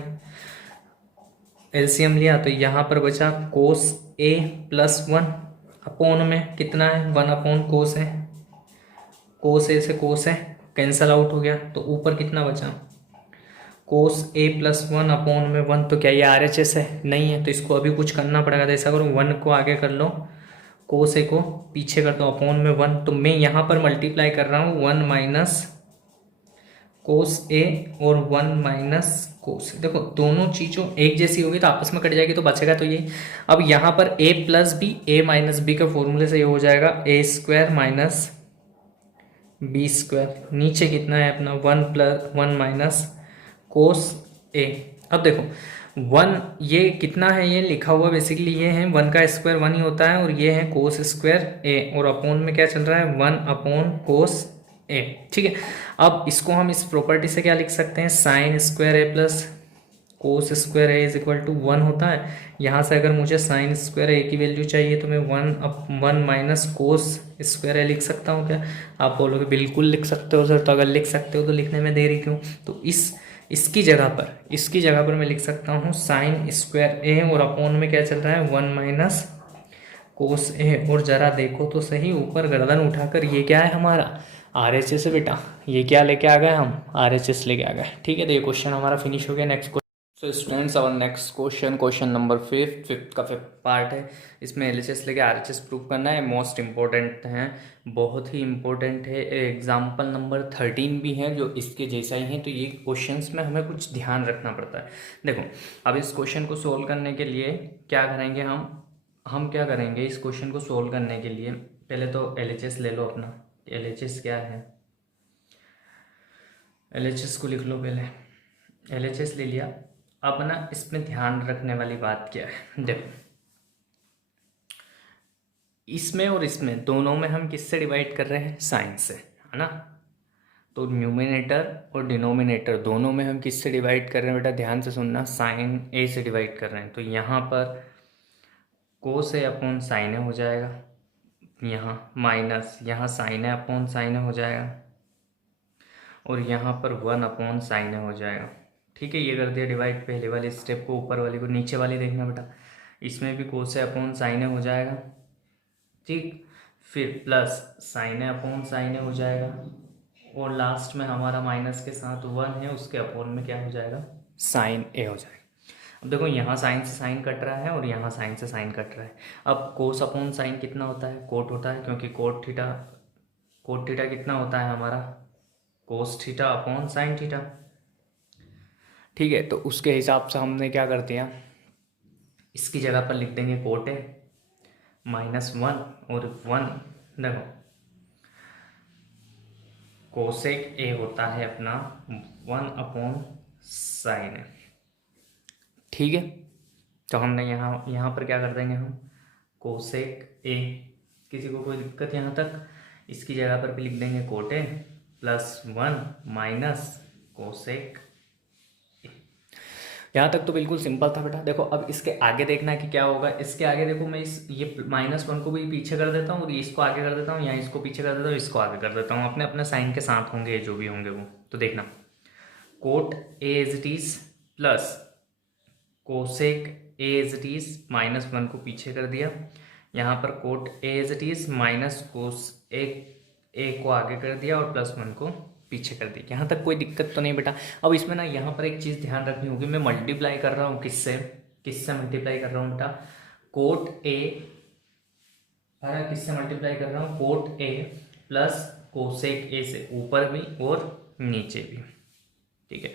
LCM लिया, तो यहाँ पर बचा कोस ए प्लस 1 अपॉन में कितना है 1 अपॉन कोस ए, कोस ए से कोस ए कैंसल आउट हो गया, तो ऊपर कितना बचा कोस ए प्लस 1 अपॉन में 1, तो क्या ये RHS है, नहीं है, तो इसको अभी कुछ करना पड़ेगा। तो ऐसा करो 1 को आगे कर लो, कोस ए को पीछे कर दो, अपॉन में 1, तो मैं यहाँ पर मल्टीप्लाई कर रहा हूँ 1 माइनस कोस ए और 1 माइनस कोस। देखो दोनों चीज़ों एक जैसी होगी तो आपस में कट जाएगी, तो बचेगा तो ये। अब यहाँ पर a plus B, A minus B के फॉर्मूले से ये हो जाएगा a square minus B square, नीचे कितना है अपना 1 प्लस 1 माइनस कोस ए। अब देखो 1 ये कितना है, ये लिखा हुआ बेसिकली ये है 1 का स्क्वायर 1 ही होता है, और ये है कोस स्क्वायर ए, और अपॉन में क्या चल रहा है 1 अपॉन कोस ए, ठीक है। अब इसको हम इस प्रॉपर्टी से क्या लिख सकते हैं, sine square A plus cos square A is equal to 1 होता है। यहाँ से अगर मुझे साइन स्क्वायर ए की वैल्यू चाहिए तो मैं 1 माइनस कोस स्क्वायर ए लिख सकता हूँ क्या, आप बोलोगे बिल्कुल लिख सकते हो सर, तो अगर लिख सकते हो तो लिखने में देरी क्यों। तो इसकी जगह पर मैं लिख सकता हूँ साइन स्क्वायर ए, और अपॉन में क्या चल रहा है 1 माइनस कोस ए, और जरा देखो तो सही ऊपर गर्दन उठाकर ये क्या है हमारा RHS है बेटा, ये क्या लेके आ गए हम RHS लेके आ गए, ठीक है। तो ये क्वेश्चन हमारा फिनिश हो गया। Next so students our next question number 5 का 5th पार्ट है। इसमें LHS लेके RHS प्रूव करना है, मोस्ट इम्पोर्टेंट है, बहुत ही इम्पोर्टेंट है। एग्जाम्पल नंबर 13 भी है जो इसके जैसा ही है, तो ये क्वेश्चंस में हमें कुछ ध्यान रखना पड़ता है। देखो अब इस क्वेश्चन को सोल्व करने के लिए क्या करेंगे हम क्या करेंगे, इस क्वेश्चन को सोल्व करने के लिए पहले तो LHS ले लो अपना, LHS क्या है, LHS को लिख लो पहले, LHS ले लिया। अब ना इसमें ध्यान रखने वाली बात क्या है, देखो इसमें और इसमें दोनों में हम किससे डिवाइड कर रहे हैं, साइन से, है ना। तो न्यूमिनेटर और डिनोमिनेटर दोनों में हम किससे डिवाइड कर रहे हैं बेटा, ध्यान से सुनना, साइन ए से डिवाइड कर रहे हैं। तो यहाँ पर कोस ए अपॉन साइन ए हो जाएगा, यहाँ माइनस यहाँ साइन ए अपॉन साइन ए हो जाएगा, और यहाँ पर 1 अपॉन साइन ए हो जाएगा। ठीक है, ये कर दिया डिवाइड। पहले वाले स्टेप को, ऊपर वाले को नीचे वाली देखना बेटा, इसमें भी कोस ए अपॉन साइन ए हो जाएगा। ठीक, फिर प्लस साइन ए अपॉन साइन ए हो जाएगा, और लास्ट में हमारा माइनस के साथ 1 है, उसके अपॉन में क्या हो जाएगा, साइन ए हो जाएगा। अब देखो यहाँ साइन से साइन कट रहा है और यहाँ साइन से साइन कट रहा है। अब कोस अपॉन साइन कितना होता है, कोट होता है, क्योंकि कोट थीटा कितना होता है हमारा, कोस थीटा अपॉन साइन थीटा। ठीक है, तो उसके हिसाब से हमने क्या कर दिया, इसकी जगह पर लिख देंगे कोट ए -1 और 1, देखो कोसेक ए होता है अपना 1 अपॉन साइन ए। ठीक है, तो हमने यहाँ पर क्या कर देंगे, हम कोसेक ए, किसी को कोई दिक्कत यहाँ तक, इसकी जगह पर भी लिख देंगे कोट ए +1 माइनस कोसेक ए। यहाँ तक तो बिल्कुल सिंपल था बेटा। देखो अब इसके आगे देखना है कि क्या होगा। इसके आगे देखो, मैं ये -1 को भी पीछे कर देता हूँ और इसको आगे कर देता हूँ, यहाँ इसको पीछे कर देता हूँ, इसको आगे कर देता हूँ, अपने अपने साइन के साथ होंगे जो भी होंगे वो। तो देखना, cot A as it is plus cosec A as it is, -1 को पीछे कर दिया, यहाँ पर cot A as it is minus cos A को आगे कर दिया और +1 को पीछे कर दिया। यहाँ तक कोई दिक्कत तो नहीं बेटा। अब इसमें ना यहाँ पर एक चीज़ ध्यान रखनी होगी, मैं मल्टीप्लाई कर रहा हूँ किससे मल्टीप्लाई कर रहा हूँ बेटा, कोट ए, किससे मल्टीप्लाई कर रहा हूँ, कोट ए प्लस कोसेक ए से, ऊपर भी और नीचे भी। ठीक है,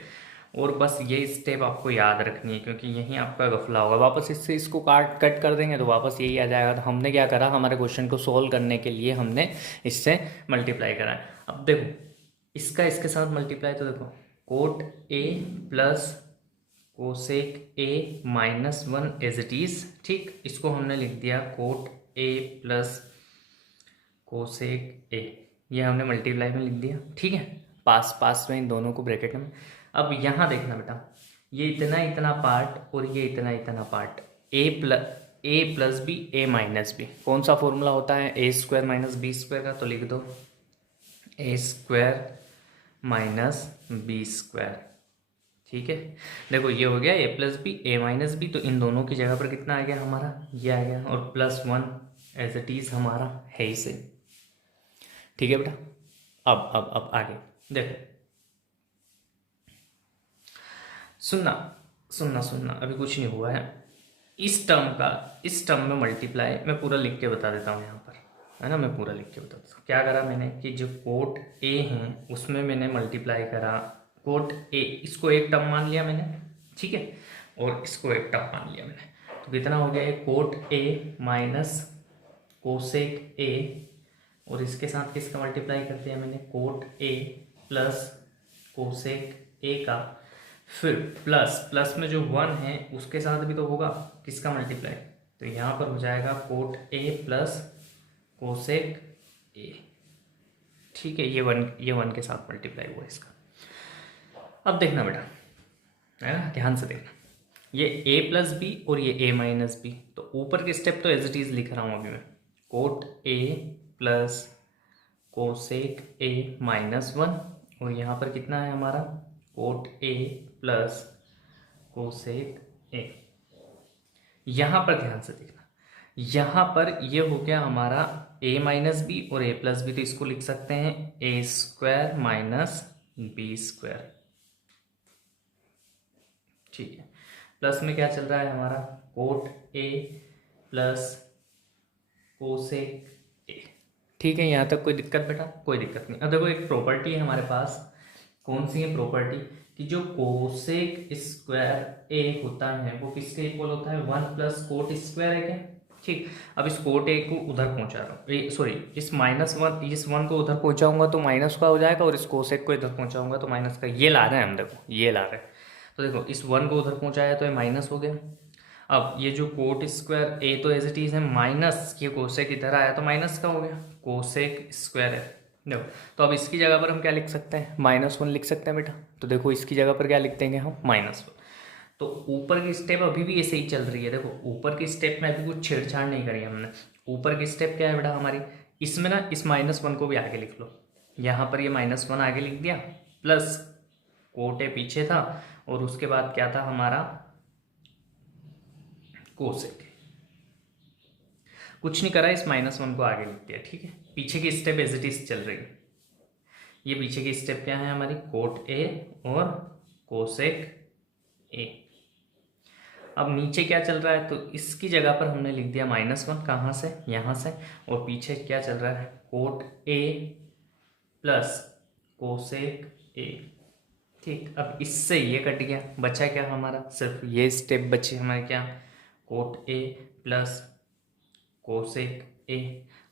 और बस ये स्टेप आपको याद रखनी है, क्योंकि यहीं आपका गफला होगा। वापस इससे इसको कट कर देंगे तो वापस यही आ जाएगा। तो हमने क्या करा, हमारे क्वेश्चन को सोल्व करने के लिए हमने इससे मल्टीप्लाई करा है। अब देखो इसका इसके साथ मल्टीप्लाई, तो देखो cot A plus cosec A -1 as it is. ठीक, इसको हमने लिख दिया cot A plus cosec A, ये हमने मल्टीप्लाई में लिख दिया। ठीक है, पास में इन दोनों को ब्रैकेट में। अब यहाँ देखना बेटा, ये इतना पार्ट और ये इतना part, a plus B a minus B, कौन सा फॉर्मूला होता है, a² - b² का, तो लिख दो a² - b²। ठीक है, देखो ये हो गया a plus B a minus B, तो इन दोनों की जगह पर कितना आ गया हमारा, ये आ गया, और +1 एज इट इज हमारा है इसे। ठीक है बेटा, अब आगे देखो, सुनना अभी कुछ नहीं हुआ है। इस टर्म में मल्टीप्लाई मैं पूरा लिख के बता देता हूँ यहाँ पर, है ना, मैं पूरा लिख के बता देता हूँ। क्या करा मैंने कि जो कोट ए है उसमें मैंने मल्टीप्लाई करा, कोट ए, इसको एक टर्म मान लिया मैंने, ठीक है, और इसको एक टर्म मान लिया मैंने, तो कितना हो गया, cot A minus cosec A, और इसके साथ किसका मल्टीप्लाई कर दिया मैंने, कोट ए प्लस कोसेक ए का, फिर प्लस में जो 1 है उसके साथ भी तो होगा किसका मल्टीप्लाई, तो यहाँ पर हो जाएगा कोट ए प्लस कोसेक ए। ठीक है, ये वन के साथ मल्टीप्लाई हुआ इसका। अब देखना बेटा, है ना, ध्यान से देखना, ये a प्लस बी और ये a माइनस बी, तो ऊपर के स्टेप तो एज इट इज लिख रहा हूँ अभी मैं, coat A plus cosec A -1, और यहाँ पर कितना है हमारा, कोट ए प्लस कोसेक ए। यहाँ पर ध्यान से देखना, यहाँ पर ये हो गया हमारा a माइनस बी और a प्लस बी, तो इसको लिख सकते हैं a² - b²। ठीक है, प्लस में क्या चल रहा है हमारा, कोट ए प्लस कोसेक ए। ठीक है, यहाँ तक कोई दिक्कत बेटा, कोई दिक्कत नहीं। अब देखो एक प्रॉपर्टी है हमारे पास, कौन सी है प्रॉपर्टी, कि जो कोसेक स्क्वायर ए होता है वो किसके इक्वल होता है, 1 प्लस कोट स्क्वायर है क्या। ठीक, अब इस कोट ए को उधर पहुंचा रहा हूँ, सॉरी इस -1, इस 1 को उधर पहुंचाऊंगा तो माइनस का हो जाएगा, और इस कोसेक को इधर पहुंचाऊंगा तो माइनस का, ये ला रहे हैं हम, देखो ये ला रहे हैं, तो देखो इस 1 को उधर पहुंचाया तो ये माइनस हो गया। अब ये जो कोट स्क्वायर ए तो एज इट इज है माइनस, ये कोसेक इधर आया तो माइनस का हो गया, कोसेक स्क्वायर है। देखो तो अब इसकी जगह पर हम क्या लिख सकते हैं, -1 लिख सकते हैं बेटा। तो देखो इसकी जगह पर क्या लिख देंगे हम, -1। तो ऊपर की स्टेप अभी भी ऐसे ही चल रही है। देखो ऊपर की स्टेप में अभी कुछ छेड़छाड़ नहीं करी हमने। ऊपर की स्टेप क्या है बेटा हमारी, इसमें ना इस -1 को भी आगे लिख लो। यहाँ पर ये -1 आगे लिख दिया, प्लस कोट ए पीछे था और उसके बाद क्या था हमारा कोसेक। कुछ नहीं करा, इस -1 को आगे लिख दिया, ठीक है। पीछे की स्टेप एज इट इज चल रही है। ये पीछे की स्टेप क्या है हमारी, कोट ए और कोसेक ए। अब नीचे क्या चल रहा है, तो इसकी जगह पर हमने लिख दिया -1, कहाँ से, यहाँ से। और पीछे क्या चल रहा है, कोट ए प्लस कोसेक ए। ठीक, अब इससे ये कट गया, बचा क्या हमारा, सिर्फ ये स्टेप बची हमारे, क्या, कोट ए प्लस कोसेक ए।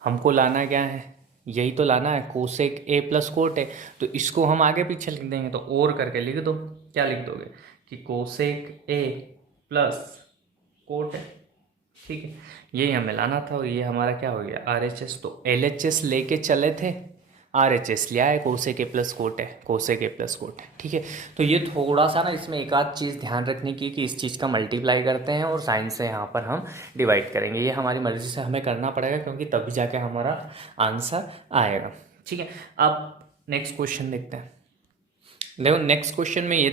हमको लाना क्या है, यही तो लाना है, cosec A plus cot A. तो इसको हम आगे पीछे लिख देंगे, तो और करके लिख दो। क्या लिख दोगे कि कोसेक ए प्लस कोट है, ठीक है। यही हमें लाना था और ये हमारा क्या हो गया, RHS। तो LHS लेके चले थे, RHS लिया है, कोसेक ए प्लस कोट है, कोसेक ए प्लस कोट है, ठीक है। तो ये थोड़ा सा ना इसमें एक आध चीज़ ध्यान रखने की कि इस चीज़ का मल्टीप्लाई करते हैं और साइन से यहाँ पर हम डिवाइड करेंगे। ये हमारी मर्जी से हमें करना पड़ेगा क्योंकि तभी जाके हमारा आंसर आएगा, ठीक है। अब नेक्स्ट क्वेश्चन देखते हैं। देखो नेक्स्ट क्वेश्चन में ये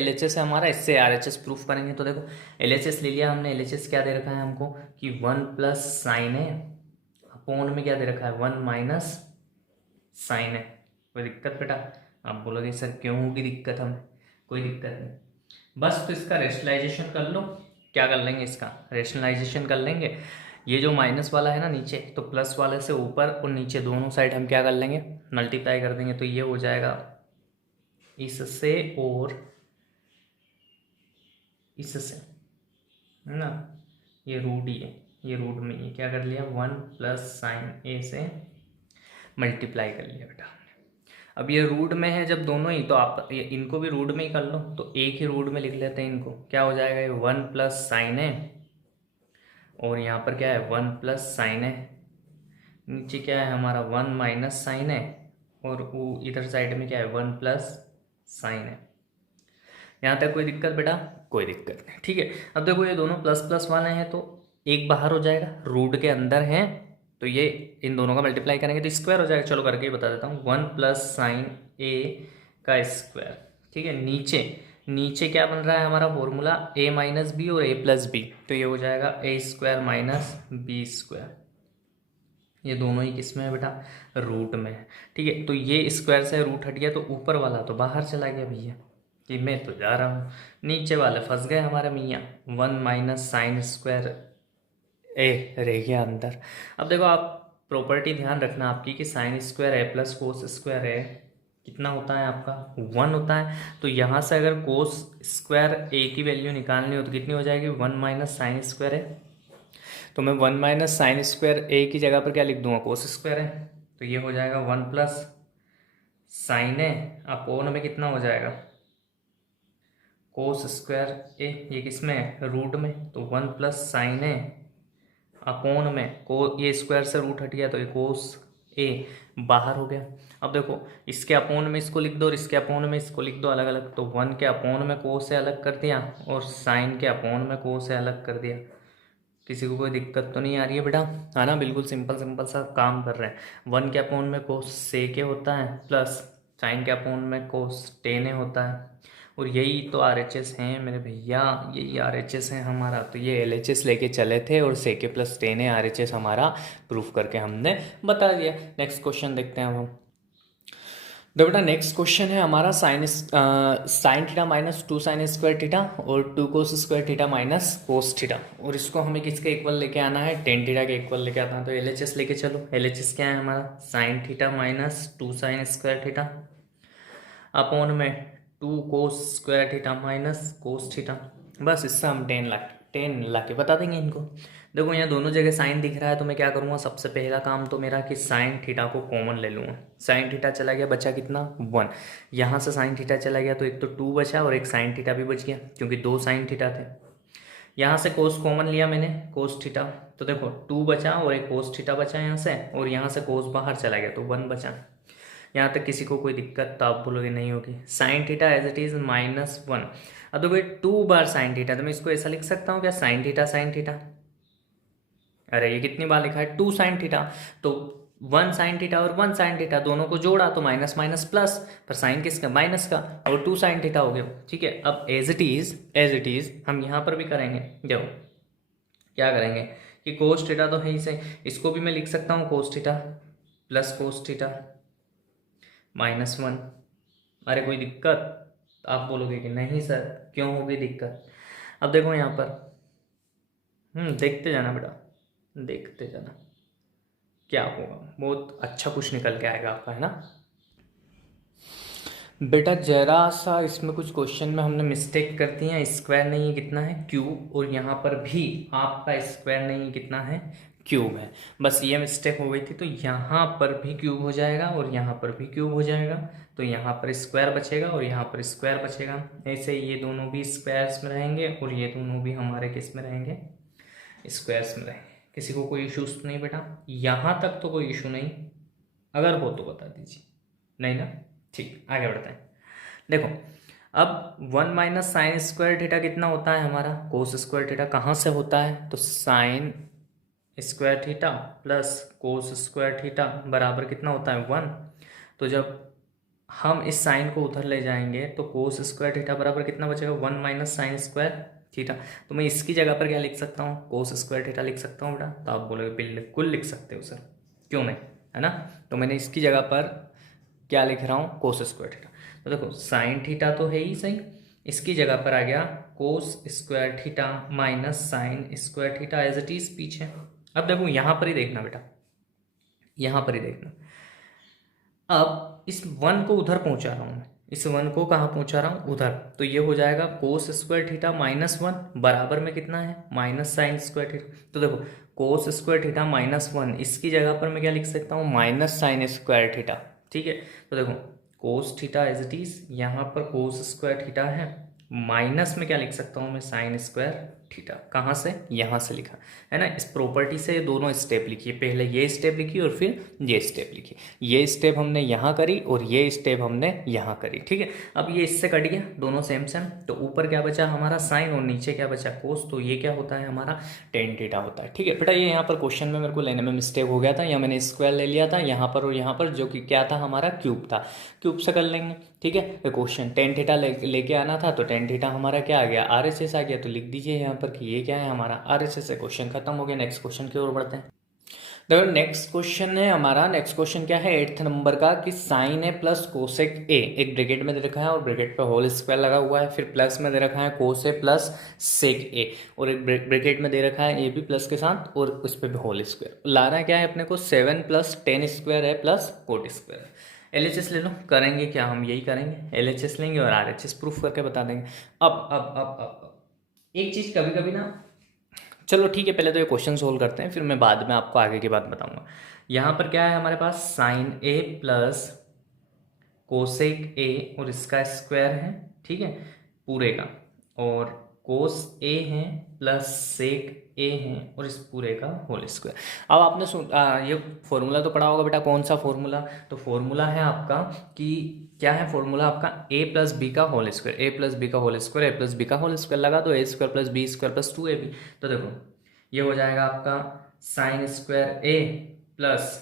LHS है हमारा, इससे RHS प्रूफ करेंगे। तो देखो LHS ले लिया हमने, LHS क्या दे रखा है हमको कि 1 प्लस साइन है अपोन में क्या दे रखा है, 1 माइनस साइन है। कोई दिक्कत बेटा, आप बोलोगे सर क्यों होगी दिक्कत, हमें कोई दिक्कत नहीं। बस तो इसका रेशनलाइजेशन कर लो। क्या कर लेंगे, इसका रेशनलाइजेशन कर लेंगे। ये जो माइनस वाला है ना नीचे, तो प्लस वाले से ऊपर और नीचे दोनों साइड हम क्या कर लेंगे, मल्टीप्लाई कर देंगे। तो ये हो जाएगा इससे और इससे, है ना, ये रूट ही है, ये रूट में ये क्या कर लिया, 1 प्लस साइन ए से मल्टीप्लाई कर लिया बेटा हमने। अब ये रूट में है जब दोनों ही, तो आप इनको भी रूट में ही कर लो। तो एक ही रूट में लिख लेते हैं इनको, क्या हो जाएगा, ये 1 प्लस साइन है और यहाँ पर क्या है 1 प्लस साइन है। नीचे क्या है हमारा 1 माइनस साइन है और वो इधर साइड में क्या है 1 प्लस साइन है। यहाँ तक कोई दिक्कत बेटा, कोई दिक्कत नहीं, ठीक है। अब देखो ये दोनों प्लस प्लस वाले हैं तो एक बाहर हो जाएगा, रूट के अंदर है तो ये इन दोनों का मल्टीप्लाई करेंगे तो स्क्वायर हो जाएगा। चलो करके ही बता देता हूँ, 1 प्लस साइन ए का स्क्वायर, ठीक है। नीचे नीचे क्या बन रहा है हमारा फॉर्मूला, a माइनस बी और a प्लस बी, तो ये हो जाएगा a square minus B square. ये दोनों ही किस में है बेटा, रूट में है, ठीक है। तो ये स्क्वायर से रूट हट गया तो ऊपर वाला तो बाहर चला गया भैया, कि मैं तो जा रहा हूँ, नीचे वाले फंस गए हमारे मियाँ। 1 माइनस साइन स्क्वायर ए रह गया अंदर। अब देखो आप प्रॉपर्टी ध्यान रखना आपकी कि sine square A plus cos square ए कितना होता है आपका, 1 होता है। तो यहाँ से अगर कोस स्क्वायर ए की वैल्यू निकालनी हो तो कितनी हो जाएगी, 1 माइनस साइन स्क्वायर ए। तो मैं 1 माइनस साइन स्क्वायर ए की जगह पर क्या लिख दूंगा, कोस स्क्वायर है। तो ये हो जाएगा 1 प्लस साइन ए अपोन में कितना हो जाएगा, कोस स्क्वायर ए। ये किस में है, रूट में, तो 1 प्लस साइन ए अपोन में को, ये स्क्वायर से रूट हट गया तो ये कोस ए बाहर हो गया। अब देखो इसके अपोन में इसको लिख दो और इसके अपोन में इसको लिख दो अलग अलग। तो 1 के अपोन में कोस से अलग कर दिया और साइन के अपोन में कोस से अलग कर दिया। किसी को कोई दिक्कत तो नहीं आ रही है बेटा, है ना, बिल्कुल सिंपल सिंपल सा काम कर रहे हैं। 1 के अपोन में कोस सेके होता है प्लस साइन के अपोन में कोस टेने होता है। और यही तो RHS हैं मेरे भैया, यही RHS है हमारा। तो ये LHS लेके चले थे और सेके प्लस टेने RHS हमारा प्रूफ करके हमने बता दिया। नेक्स्ट क्वेश्चन देखते हैं हम। तो बेटा नेक्स्ट क्वेश्चन है हमारा sine theta minus 2 sign square theta और 2 कोस square theta minus cos theta. और इसको हमें किसके इक्वल लेके आना है, टेन थीटा के इक्वल लेके आना है। तो LHS लेके चलो। LHS क्या है हमारा, sine theta minus 2 sign square theta upon में 2 कोस square theta minus cos theta. बस इससे हम टेन ला के बता देंगे इनको। देखो यहाँ दोनों जगह साइन दिख रहा है, तो मैं क्या करूँगा, सबसे पहला काम तो मेरा कि साइन थीटा को कॉमन ले लूँगा। साइन थीटा चला गया, बचा कितना 1। यहाँ से साइन थीटा चला गया तो एक तो 2 बचा और एक साइन थीटा भी बच गया, क्योंकि 2 साइन थीटा थे। यहाँ से कोस कॉमन लिया मैंने, कोस थीटा, तो देखो 2 बचा और एक कोस थीटा बचा यहाँ से, और यहाँ से कोस बाहर चला गया तो 1 बचा। यहाँ तक किसी को कोई दिक्कत तो आप बोलोगे नहीं होगी। Sine theta as it is -1। अब देखो 2 बार साइन थीटा, तो मैं इसको ऐसा लिख सकता हूँ क्या, साइन थीटा साइन थीटा। अरे ये कितनी बार लिखा है, 2 साइन थीटा, तो 1 साइन थीटा और 1 साइन थीटा दोनों को जोड़ा तो माइनस माइनस प्लस, पर साइन किसका, माइनस का, और 2 साइन थीटा हो गया। ठीक है, अब एज इट इज हम यहाँ पर भी करेंगे। देखो क्या करेंगे कि कोस थीटा तो है ही से, इसको भी मैं लिख सकता हूँ कोस थीटा प्लस कोस थीटा -1। अरे कोई दिक्कत, आप बोलोगे कि नहीं सर क्यों होगी दिक्कत। अब देखो यहाँ पर देखते जाना बेटा, देखते जाना क्या होगा, बहुत अच्छा कुछ निकल के आएगा आपका, है ना बेटा। जरा सा इसमें कुछ क्वेश्चन में हमने मिस्टेक कर दी है, स्क्वायर नहीं है कितना है, क्यूब, और यहाँ पर भी आपका स्क्वायर नहीं है कितना है, क्यूब है। बस ये मिस्टेक हो गई थी, तो यहाँ पर भी क्यूब हो जाएगा और यहाँ पर भी क्यूब हो जाएगा, तो यहाँ पर स्क्वायर बचेगा और यहाँ पर स्क्वायर बचेगा। ऐसे ये दोनों भी स्क्वायर्स में रहेंगे और ये दोनों भी हमारे किस में रहेंगे, स्क्वायर्स में रहेंगे। किसी को कोई इशूज तो नहीं बेटा, यहाँ तक तो कोई इशू नहीं, अगर हो तो बता दीजिए, नहीं ना, ठीक आगे बढ़ते हैं। देखो अब 1 माइनस साइन स्क्वायर थीटा कितना होता है हमारा, कोस स्क्वायर थीटा। कहाँ से होता है, तो sign square theta plus cos square theta बराबर कितना होता है 1। तो जब हम इस साइन को उधर ले जाएंगे तो कोस स्क्वायर थीटा बराबर कितना बचेगा, 1 माइनस साइन स्क्वायर थीटा। तो मैं इसकी जगह पर क्या लिख सकता हूँ, कोस स्क्वायर थीटा लिख सकता हूँ बेटा। तो आप बोलोगे बिल्कुल लिख सकते हो सर, क्यों नहीं, है ना। तो मैंने इसकी जगह पर क्या लिख रहा हूँ, कोस स्क्वायर थीटा। तो देखो साइन थीटा तो है ही सही, इसकी जगह पर आ गया cos square theta minus sine square theta as it is पीछे। अब देखो यहाँ पर ही देखना बेटा, यहाँ पर ही देखना। अब इस 1 को उधर पहुँचा रहा हूँ मैं, इस 1 को कहाँ पहुँचा रहा हूँ, उधर। तो ये हो जाएगा कोस स्क्वायर थीटा -1 बराबर में कितना है, माइनस साइन स्क्वायर थीटा। तो देखो कोस स्क्वायर थीटा -1, इसकी जगह पर मैं क्या लिख सकता हूँ, माइनस साइन स्क्वायर थीटा। ठीक है, तो देखो cos theta as it is, यहाँ पर कोस स्क्वायर थीटा है, माइनस में क्या लिख सकता हूँ मैं, साइन स्क्वायर थीटा। कहाँ से, यहाँ से लिखा है ना। इस प्रॉपर्टी से दोनों स्टेप लिखिए, पहले ये स्टेप लिखिए और फिर ये स्टेप लिखिए। ये स्टेप हमने यहाँ करी और ये स्टेप हमने यहाँ करी। ठीक है, अब ये इससे कट गया, दोनों सेम सेम, तो ऊपर क्या बचा हमारा साइन और नीचे क्या बचा कोस, तो ये क्या होता है हमारा टेन थीटा होता है। ठीक है बेटा, ये यहाँ पर क्वेश्चन में मेरे को लेने में मिस्टेक हो गया था, या मैंने स्क्वायर ले लिया था यहाँ पर और यहाँ पर, जो कि क्या था हमारा क्यूब था, क्यूब से कर लेंगे। ठीक है, क्वेश्चन टेन थीटा लेके आना था, तो टेन थीटा हमारा क्या आ गया, RHS आ गया। तो लिख दीजिए यहाँ पर कि ये क्या है हमारा RHS है। क्वेश्चन खत्म हो गया, नेक्स्ट क्वेश्चन की ओर बढ़ते हैं। देखो नेक्स्ट क्वेश्चन है हमारा, नेक्स्ट क्वेश्चन क्या है 8th नंबर का, कि sine A plus cosec A, एक ब्रैकेट में दे रखा है और ब्रैकेट पे होल स्क्वायर लगा हुआ है, फिर प्लस में दे रखा है कोस ए प्लस सेक ए, और एक ब्रैकेट में दे रखा है ए भी प्लस के साथ और उस पर भी होल स्क्वायर। लाना क्या है अपने को, 7 + 10 स्क्वायर है प्लस कोट स्क्वायर। LHS ले लो, करेंगे क्या हम, यही करेंगे, LHS लेंगे और RHS प्रूफ करके बता देंगे। अब एक चीज़ कभी कभी ना, चलो ठीक है, पहले तो ये क्वेश्चन सोल्व करते हैं, फिर मैं बाद में आपको आगे की बात बताऊंगा। यहाँ पर क्या है हमारे पास, sine A plus cosec A और इसका स्क्वायर है, ठीक है पूरे का, और कोस ए है प्लस सेक ए है और इस पूरे का होल स्क्वायर। अब आपने ये फॉर्मूला तो पढ़ा होगा बेटा, कौन सा फॉर्मूला, तो फॉर्मूला है आपका कि क्या है फॉर्मूला आपका, a + b का होल स्क्वायर, a + b का होल स्क्वायर, a + b का होल स्क्वायर लगा दो, a² + b² + 2ab। तो देखो ये हो जाएगा आपका sine square a plus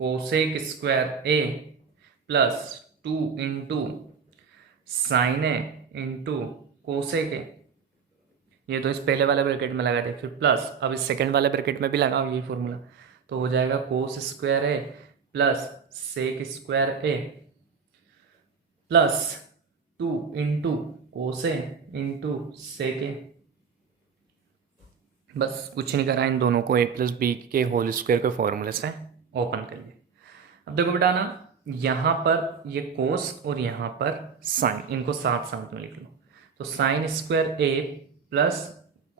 cosec square a plus 2 into sine A into cosec A. ये तो इस पहले वाले ब्रैकेट में लगा दे, फिर प्लस अब इस सेकंड वाले ब्रैकेट में भी लगाओ ये फॉर्मूला, तो हो जाएगा कोस square A plus sec square A plus 2 into cos A into sec ए। बस कुछ नहीं करा, इन दोनों को a + b के होल स्क्वायर के फॉर्मूले से ओपन करिए। अब देखो बेटा ना, यहाँ पर ये कोस और यहाँ पर साइन, इनको साथ साथ में लिख लो। तो sign square A plus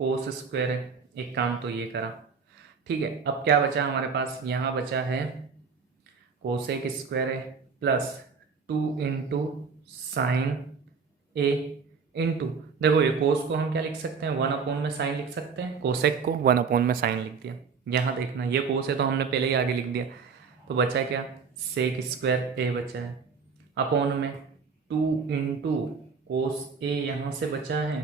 cos square ए एक काम तो ये करा, ठीक है। अब क्या बचा हमारे पास, यहाँ बचा है cosec square A plus 2 into sine A into, देखो ये कोस को हम क्या लिख सकते हैं, 1 अपॉन में साइन लिख सकते हैं, कोसेक को 1 अपॉन में साइन लिख दिया। यहाँ देखना ये कोस है तो हमने पहले ही आगे लिख दिया, तो बचा क्या, सेक स्क्वायर ए बचा है अपॉन में 2 इंटू कोस ए यहाँ से बचा है,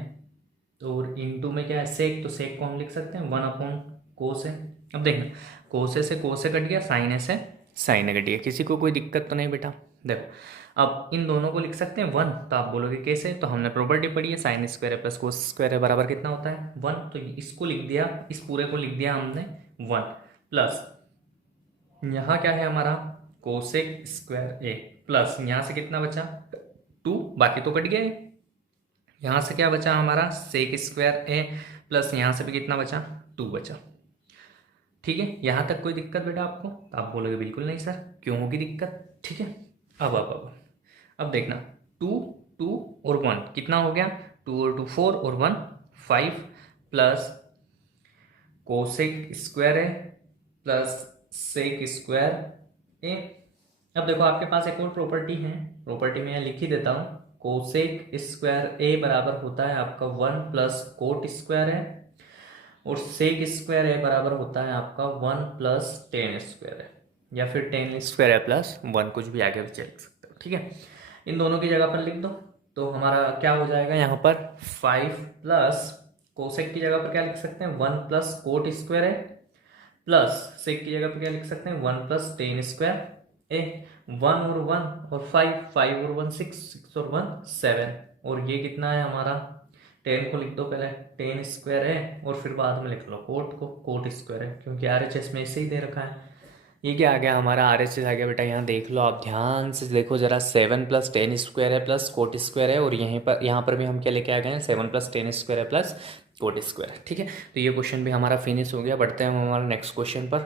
तो इंटू में क्या है सेक, तो सेक को हम लिख सकते हैं 1 अपॉन कोस है। अब देखना कोसे से कोसे कट गया, साइने से साइने कट गया, किसी को कोई दिक्कत तो नहीं बेटा। देखो अब इन दोनों को लिख सकते हैं 1, तो आप बोलोगे कैसे, तो हमने प्रॉपर्टी पढ़ी है साइन स्क्वायर है प्लस कोस स्क्वायर है बराबर कितना होता है 1, तो इसको लिख दिया, इस पूरे को लिख दिया हमने 1 प्लस यहाँ क्या है हमारा कोसेक स्क्वायर ए प्लस यहाँ से कितना बचा 2, बाकी तो कट गए, यहाँ से क्या बचा हमारा सेक स्क्वायर ए प्लस यहाँ से भी कितना बचा 2 बचा। ठीक है, यहाँ तक कोई दिक्कत बेटा आपको, तो आप बोलोगे बिल्कुल नहीं सर, क्यों होगी दिक्कत। ठीक है, अब देखना 2 2 और 1 कितना हो गया, 2 और 2 4 और 1 5 plus cosec square A plus sec square ए। अब देखो आपके पास एक और प्रॉपर्टी है, प्रॉपर्टी में यहाँ लिख ही देता हूँ, कोसेक स्क्वायर ए बराबर होता है आपका 1 प्लस कोट स्क्वायर है, और सेक स्क्वायर ए बराबर होता है आपका 1 प्लस टेन स्क्वायर है, या फिर टेन स्क्वायर है प्लस 1, कुछ भी आगे भी लिख सकते हो। ठीक है, इन दोनों की जगह पर लिख दो, तो हमारा क्या हो जाएगा यहाँ पर 5 प्लस कोसेक की जगह पर क्या लिख सकते हैं 1 प्लस कोट स्क्वायर है, प्लस सेक की जगह पर क्या लिख सकते हैं 1 प्लस टेन स्क्वायर ए, 1 और 1 और 5 5 और 1 6 6 और 1 7, और ये कितना है हमारा 10 को लिख दो पहले, 10 स्क्वायर है और फिर बाद में लिख लो कोट को, कोट स्क्वायर है, क्योंकि RHS में इसे ही दे रखा है। ये क्या आ गया हमारा RHS आ गया बेटा, यहाँ देख लो आप ध्यान से देखो जरा, 7 प्लस 10 स्क्वायर है प्लस कोट स्क्वायर है, और यहाँ पर भी हम क्या लेके आ गए हैं 7 प्लस 10 स्क्वायर है प्लस कोट स्क्वायर है। ठीक है, तो ये क्वेश्चन भी हमारा फिनिश हो गया। बढ़ते हैं हम हमारे नेक्स्ट क्वेश्चन पर।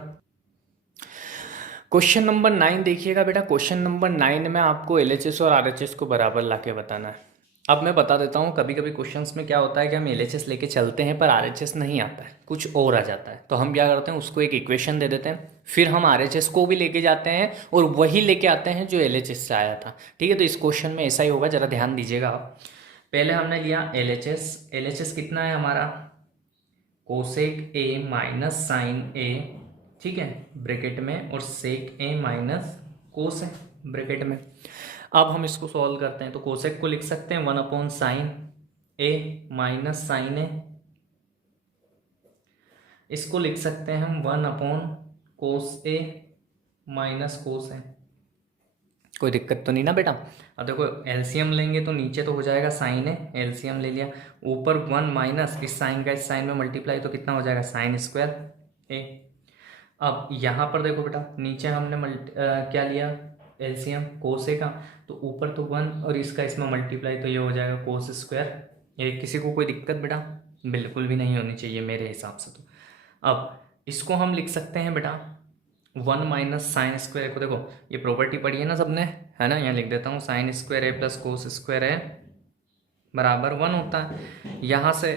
क्वेश्चन नंबर 9 देखिएगा बेटा, क्वेश्चन नंबर 9 में आपको LHS और RHS को बराबर लाके बताना है। अब मैं बता देता हूँ, कभी कभी क्वेश्चंस में क्या होता है कि हम LHS लेके चलते हैं पर RHS नहीं आता है, कुछ और आ जाता है, तो हम क्या करते हैं उसको एक इक्वेशन दे देते हैं, फिर हम RHS को भी लेके जाते हैं और वही लेके आते हैं जो LHS से आया था। ठीक है, तो इस क्वेश्चन में ऐसा ही होगा, जरा ध्यान दीजिएगा आप। पहले हमने लिया LHS कितना है हमारा कोसेक ए माइनस साइन ए, ठीक है ब्रैकेट में, और सेक ए माइनस कोस है ब्रैकेट में। अब हम इसको सॉल्व करते हैं, तो कोसेक को लिख सकते हैं 1 अपॉन साइन ए माइनस साइन ए, इसको लिख सकते हैं हम 1 अपॉन कोस ए माइनस कोस ए। कोई दिक्कत तो नहीं ना बेटा। अब देखो एलसीएम लेंगे तो नीचे तो हो जाएगा साइन ए, एलसीएम ले लिया, ऊपर 1 माइनस इस साइन का इस साइन में मल्टीप्लाई, तो कितना हो जाएगा साइन स्क्वायर ए। अब यहाँ पर देखो बेटा, नीचे हमने क्या लिया एलसीएम कोस ए का, तो ऊपर तो 1 और इसका इसमें मल्टीप्लाई, तो ये हो जाएगा कोस स्क्वायर ए। किसी को कोई दिक्कत बेटा, बिल्कुल भी नहीं होनी चाहिए मेरे हिसाब से। तो अब इसको हम लिख सकते हैं बेटा 1 माइनस साइन स्क्वायर को, देखो ये प्रॉपर्टी पढ़ी है ना सबने, है ना, यहाँ लिख देता हूँ sign square A plus cos square ए बराबर 1 होता है। यहाँ से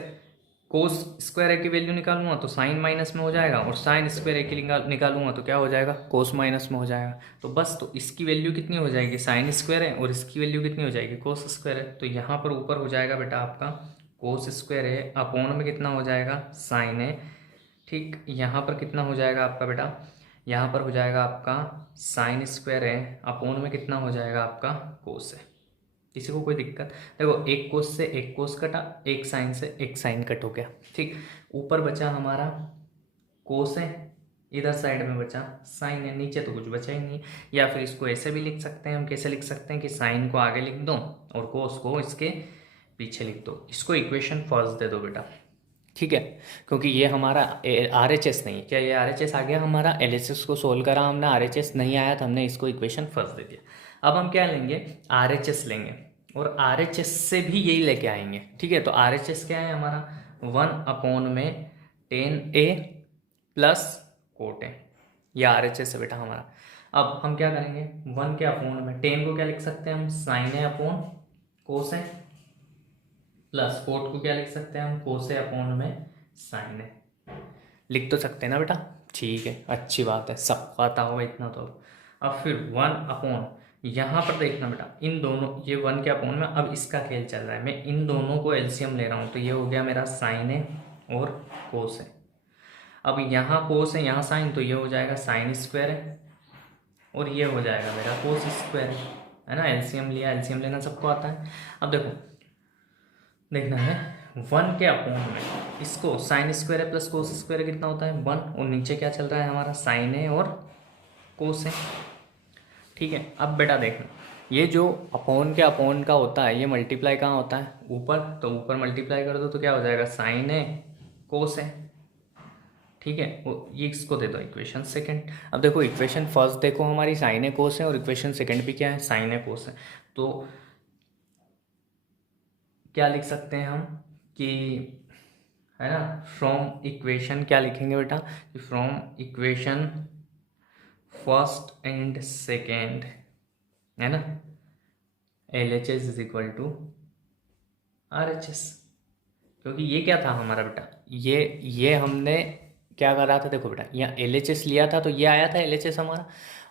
कोस स्क्वायर ए की वैल्यू निकालूंगा तो साइन माइनस में हो जाएगा, और साइन स्क्वायर ए की निकालूंगा तो क्या हो जाएगा कोस माइनस में हो जाएगा। तो बस, तो इसकी वैल्यू कितनी हो जाएगी साइन स्क्वायर है, और इसकी वैल्यू कितनी हो जाएगी कोस स्क्वायर है। तो यहाँ पर ऊपर हो जाएगा बेटा आपका कोस स्क्वायर है अपॉन में कितना हो जाएगा साइन है, ठीक। यहाँ पर कितना हो जाएगा आपका बेटा, यहाँ पर हो जाएगा आपका साइन स्क्वायर है अपॉन में कितना हो जाएगा आपका कोस है। किसी को कोई दिक्कत, देखो एक कोस से एक कोस कटा, एक साइन से एक साइन कट हो गया, ठीक। ऊपर बचा हमारा कोस है, इधर साइड में बचा साइन है, नीचे तो कुछ बचा ही नहीं। या फिर इसको ऐसे भी लिख सकते हैं हम, कैसे लिख सकते हैं कि साइन को आगे लिख दो और कोस को इसके पीछे लिख दो, इसको इक्वेशन फर्स्ट दे दो बेटा, ठीक है। क्योंकि ये हमारा RHS नहीं, क्या ये RHS आ गया हमारा, LHS को सोल्व करा हमने, RHS नहीं आया तो हमने इसको इक्वेशन फर्स्ट दे दिया। अब हम क्या लेंगे RHS लेंगे, और RHS से भी यही लेके आएंगे, ठीक है। तो RHS क्या है हमारा 1 अपॉन में 10A प्लस कोट ए, यह RHS है बेटा हमारा। अब हम क्या करेंगे 1 के अपॉन में 10 को क्या लिख सकते हैं हम साइन ए अपॉन कोस ए, प्लस कोट को क्या लिख सकते हैं हम कोस ए अपॉन में साइन ए। लिख तो सकते हैं ना बेटा? ठीक है, अच्छी बात है, सबको आता होगा इतना तो। अब फिर 1 अपॉन, यहाँ पर देखना बेटा, इन दोनों, ये 1 के अपॉन में अब इसका खेल चल रहा है, मैं इन दोनों को एलसीएम ले रहा हूँ, तो ये हो गया मेरा साइन है और कोस है। अब यहाँ कोस है, यहाँ साइन, तो ये हो जाएगा साइन स्क्वायर है, और ये हो जाएगा मेरा कोस स्क्वायर है ना। एलसीएम लिया, एलसीएम लेना सबको आता है। अब देखो, देखना है 1 के अपॉन में, इसको साइन स्क्वायर है प्लस कोस स्क्वायर है, कितना होता है 1, और नीचे क्या चल रहा है हमारा साइन है और कोस है। ठीक है, अब बेटा देखना, ये जो अपॉन के अपॉन का होता है, ये मल्टीप्लाई कहाँ होता है? ऊपर, तो ऊपर मल्टीप्लाई कर दो तो क्या हो जाएगा, साइन है कोस है। ठीक है, वो ये इसको दे दो इक्वेशन सेकंड। अब देखो इक्वेशन फर्स्ट देखो हमारी साइन है कोस है, और इक्वेशन सेकंड भी क्या है, साइन है कोस है। तो क्या लिख सकते हैं हम कि, है ना, फ्रॉम इक्वेशन क्या लिखेंगे बेटा, from equation first and second, है ना, LHS is equal to RHS। क्योंकि ये क्या था हमारा बेटा, ये हमने क्या करा था, देखो बेटा, यहाँ LHS लिया था तो ये आया था LHS हमारा,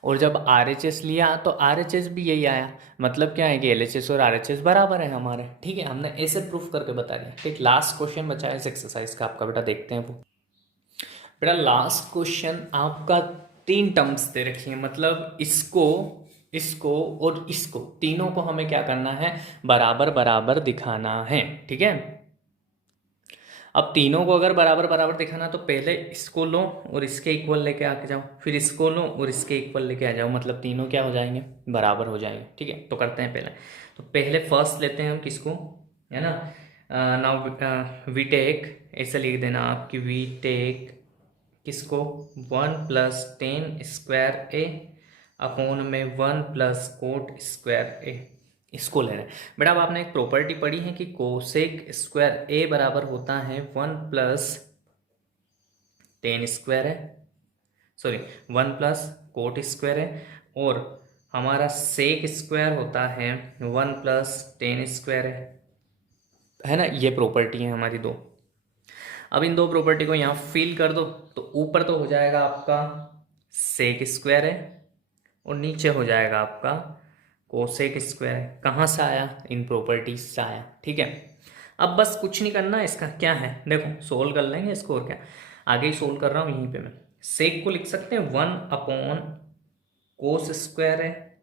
और जब RHS लिया तो RHS भी यही आया। मतलब क्या है कि LHS और RHS बराबर है हमारे। ठीक है, हमने ऐसे प्रूफ करके बता दिया। ठीक, लास्ट क्वेश्चन बचा है इस एक्सरसाइज का आपका बेटा, देखते हैं वो। बेटा लास्ट क्वेश्चन आपका 3 टर्म्स दे रखी है, मतलब इसको, इसको और इसको, तीनों को हमें क्या करना है, बराबर बराबर दिखाना है। ठीक है, अब तीनों को अगर बराबर बराबर दिखाना तो पहले इसको लो और इसके इक्वल लेके आके जाओ, फिर इसको लो और इसके इक्वल लेके आ जाओ, मतलब तीनों क्या हो जाएंगे, बराबर हो जाएंगे। ठीक है, तो करते हैं पहले, तो पहले फर्स्ट लेते हैं हम किसको, है ना, नाउ वी टेक, ऐसे लिख देना आप कि वी टेक किसको, 1+tan² अपॉन में 1+cot², इसको ले रहे हैं बेटा। अब आपने एक प्रॉपर्टी पढ़ी है कि कोसेक² बराबर होता है 1+tan² है, सॉरी 1+cot² है, और हमारा sec² होता है 1+tan² है ना। ये प्रॉपर्टी है हमारी दो। अब इन दो प्रॉपर्टी को यहाँ फिल कर दो, तो ऊपर तो हो जाएगा आपका sec² है, और नीचे हो जाएगा आपका cosec² है। कहाँ से आया, इन प्रॉपर्टीज से आया। ठीक है, अब बस कुछ नहीं करना, इसका क्या है, देखो सोल्व कर लेंगे इसको, और क्या, आगे ही सोल्व कर रहा हूँ यहीं पे मैं। सेक को लिख सकते हैं 1/cos² है,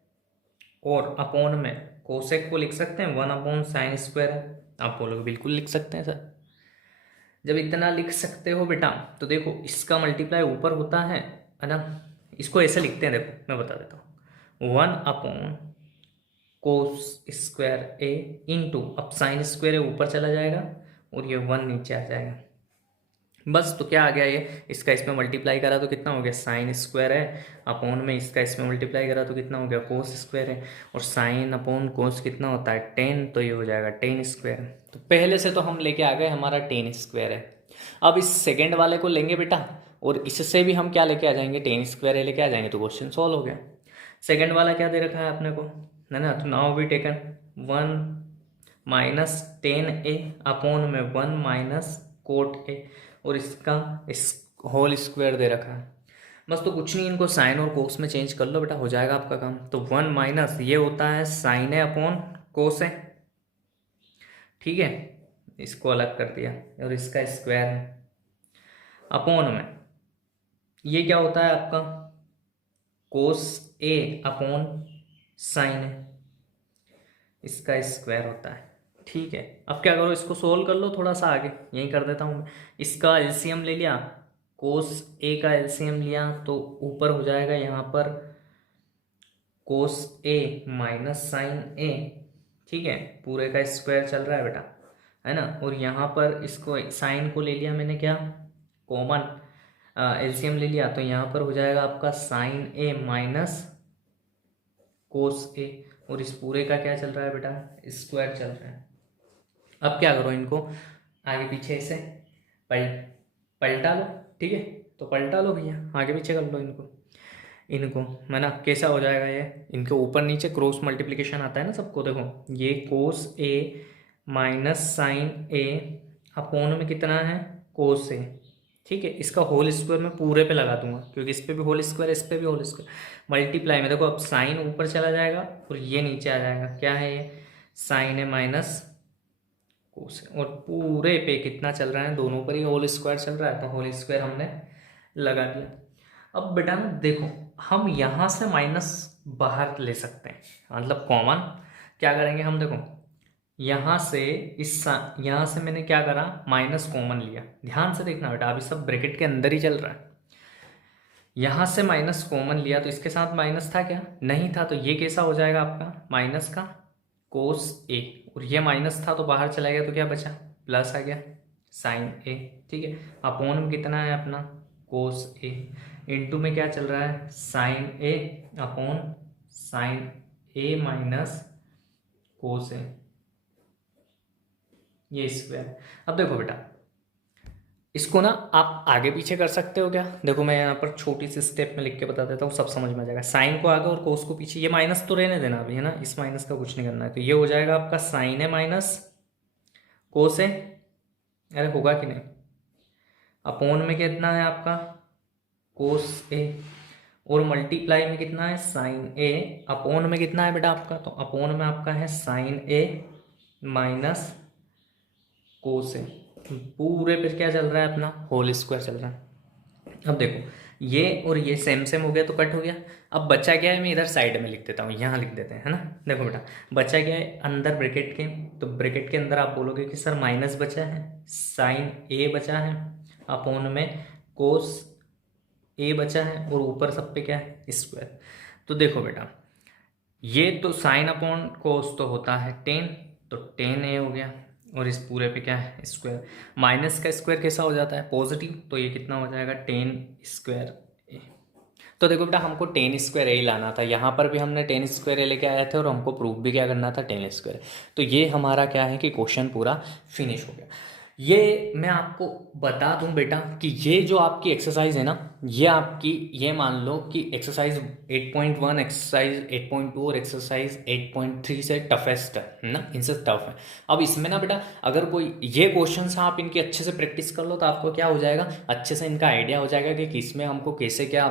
और अपॉन में कोसेक को लिख सकते हैं 1/sin² है। आप बोलोगे बिल्कुल लिख सकते हैं सर। जब इतना लिख सकते हो बेटा, तो देखो इसका मल्टीप्लाई ऊपर होता है ना, इसको ऐसे लिखते हैं, देखो मैं बता देता हूँ, 1/cos² इंटू, अब sin² ऊपर चला जाएगा और ये 1 नीचे आ जाएगा, बस। तो क्या आ गया, ये इसका इसमें मल्टीप्लाई करा तो कितना हो गया, sin² है, अपॉन में इसका इसमें मल्टीप्लाई करा तो कितना हो गया, cos² है, और sin अपॉन cos कितना होता है 10, तो ये हो जाएगा tan²। तो पहले से तो हम लेके आ गए, हमारा tan² है। अब इस सेकेंड वाले को लेंगे बेटा, और इससे भी हम क्या लेके आ जाएंगे, tan² लेके आ जाएंगे, तो क्वेश्चन सॉल्व हो गया। सेकेंड वाला क्या दे रखा है अपने को, है ना, तो now we taken 1-tan upon में 1-cot, और इसका इस होल स्क्वायर दे रखा है। बस, तो कुछ नहीं, इनको साइन और कोस में चेंज कर लो बेटा, हो जाएगा आपका काम। तो 1 - ये होता है साइन है अपॉन कोस है, ठीक है, इसको अलग कर दिया, और इसका स्क्वायर है, अपॉन में ये क्या होता है आपका कोस A अपॉन साइन है, इसका स्क्वायर होता है। ठीक है, अब क्या करो, इसको सोल्व कर लो थोड़ा सा आगे, यही कर देता हूँ मैं। इसका एलसीएम ले लिया, कोस A का एलसीएम लिया, तो ऊपर हो जाएगा यहाँ पर कोस A माइनस साइन A, ठीक है, पूरे का स्क्वायर चल रहा है बेटा, है ना। और यहाँ पर इसको साइन को ले लिया मैंने, क्या कॉमन एलसीएम ले लिया, तो यहाँ पर हो जाएगा आपका sine A minus cos A, और इस पूरे का क्या चल रहा है बेटा, स्क्वायर चल रहा है। अब क्या करो, इनको आगे पीछे से पलटा लो, ठीक है, तो पलटा लो भैया, आगे पीछे कर लो इनको है ना। कैसा हो जाएगा ये, इनके ऊपर नीचे क्रॉस मल्टीप्लिकेशन आता है ना सबको, देखो ये cos A minus sine A upon में कितना है कोस A, ठीक है, इसका होल स्क्वायर मैं पूरे पे लगा दूंगा क्योंकि इस पे भी होल स्क्वायर, इस पे भी होल स्क्वायर, मल्टीप्लाई में देखो अब साइन ऊपर चला जाएगा और ये नीचे आ जाएगा। क्या है ये? साइन है माइनस कोस है, और पूरे पे कितना चल रहा है? दोनों पर ही होल स्क्वायर चल रहा है, तो होल स्क्वायर हमने लगा दिया। अब बेटा देखो, हम यहाँ से माइनस बाहर ले सकते हैं, मतलब कॉमन। क्या करेंगे हम? देखो यहाँ से यहाँ से मैंने क्या करा, माइनस कॉमन लिया। ध्यान से देखना बेटा, अभी सब ब्रैकेट के अंदर ही चल रहा है। यहाँ से माइनस कॉमन लिया तो इसके साथ माइनस था क्या? नहीं था, तो ये कैसा हो जाएगा आपका? माइनस का कोस ए, और ये माइनस था तो बाहर चला गया तो क्या बचा? प्लस आ गया साइन ए। ठीक है, अपोन में कितना है अपना? कोस ए, इनटू में क्या चल रहा है? साइन ए अपॉन साइन ए माइनस कोस ए, ये स्क्वायर। अब देखो बेटा, इसको ना आप आगे पीछे कर सकते हो क्या? देखो मैं यहाँ पर छोटी सी स्टेप में लिख के बता देता हूँ, सब समझ में आ जाएगा। साइन को आगे और कोस को पीछे, ये माइनस तो रहने देना अभी, है ना, इस माइनस का कुछ नहीं करना है। तो ये हो जाएगा आपका साइन है माइनस कोस है, अरे होगा कि नहीं? अपोन में कितना है आपका? कोस ए, और मल्टीप्लाई में कितना है? साइन ए। अपोन में कितना है बेटा आपका? तो अपोन में आपका है साइन ए माइनस कोस ए, पूरे पर क्या चल रहा है अपना? होल स्क्वायर चल रहा है। अब देखो ये और ये सेम सेम हो गया तो कट हो गया। अब बचा क्या है? मैं इधर साइड में लिख देता हूँ, यहाँ लिख देते हैं, है ना। देखो बेटा बचा क्या है अंदर ब्रैकेट के, तो ब्रैकेट के अंदर आप बोलोगे कि सर माइनस बचा है, साइन ए बचा है, अपोन में कोस ए बचा है, और ऊपर सब पे क्या है? स्क्वायर। तो देखो बेटा, ये तो साइन अपॉन कोस तो होता है 10, तो 10 ए हो गया, और इस पूरे पे क्या है? स्क्वायर। माइनस का स्क्वायर कैसा हो जाता है? पॉजिटिव, तो ये कितना हो जाएगा? 10 स्क्वायर ए। तो देखो बेटा, हमको 10 स्क्वायर ए लाना था, यहाँ पर भी हमने 10 स्क्वायर ए लेके आए थे, और हमको प्रूफ भी क्या करना था? 10 स्क्वायर। तो ये हमारा क्या है कि क्वेश्चन पूरा फिनिश हो गया। ये मैं आपको बता दूं बेटा कि ये जो आपकी एक्सरसाइज है ना, ये आपकी, ये मान लो कि एक्सरसाइज 8.1, एक्सरसाइज 8.2 और एक्सरसाइज 8.3 से टफेस्ट है ना, इनसे टफ है। अब इसमें ना बेटा, अगर कोई ये क्वेश्चंस आप इनकी अच्छे से प्रैक्टिस कर लो तो आपको क्या हो जाएगा? अच्छे से इनका आइडिया हो जाएगा कि किसमें हमको कैसे क्या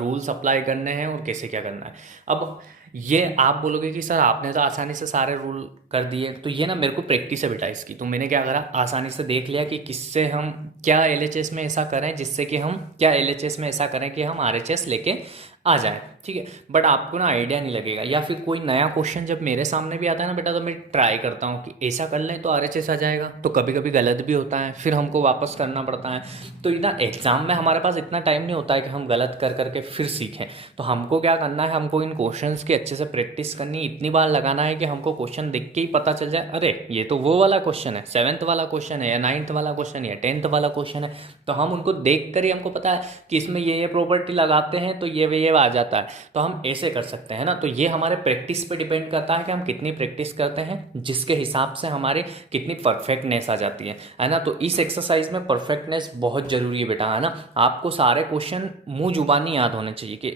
रूल्स अप्लाई करने हैं और कैसे क्या करना है। अब ये आप बोलोगे कि सर आपने तो आसानी से सारे रूल कर दिए, तो ये ना मेरे को प्रैक्टिस है बेटा इसकी। तो मैंने क्या करा, आसानी से देख लिया कि किससे हम क्या एलएचएस में ऐसा करें, जिससे कि हम क्या एलएचएस में ऐसा करें कि हम आरएचएस लेके आ जाए। ठीक है, बट आपको ना आइडिया नहीं लगेगा, या फिर कोई नया क्वेश्चन जब मेरे सामने भी आता है ना बेटा, तो मैं ट्राई करता हूँ कि ऐसा कर लें तो आरएचएस आ जाएगा, तो कभी कभी गलत भी होता है, फिर हमको वापस करना पड़ता है। तो ना एग्जाम में हमारे पास इतना टाइम नहीं होता है कि हम गलत कर करके फिर सीखें। तो हमको क्या करना है, हमको इन क्वेश्चंस की अच्छे से प्रैक्टिस करनी, इतनी बार लगाना है कि हमको क्वेश्चन देख के ही पता चल जाए, अरे ये तो वो वाला क्वेश्चन है, 7th वाला क्वेश्चन है, या 9th वाला क्वेश्चन है, या 10th वाला क्वेश्चन है। तो हम उनको देख कर ही हमको पता है कि इसमें ये प्रॉपर्टी लगाते हैं तो ये आ जाता है, तो हम ऐसे कर सकते हैं ना। तो ये हमारे प्रैक्टिस पे डिपेंड करता है कि हम कितनी प्रैक्टिस करते हैं, जिसके हिसाब से हमारे कितनी परफेक्टनेस आ जाती है ना। तो इस एक्सरसाइज में परफेक्टनेस बहुत जरूरी है बेटा, है ना। आपको सारे क्वेश्चन मुंह जुबानी याद होने चाहिए कि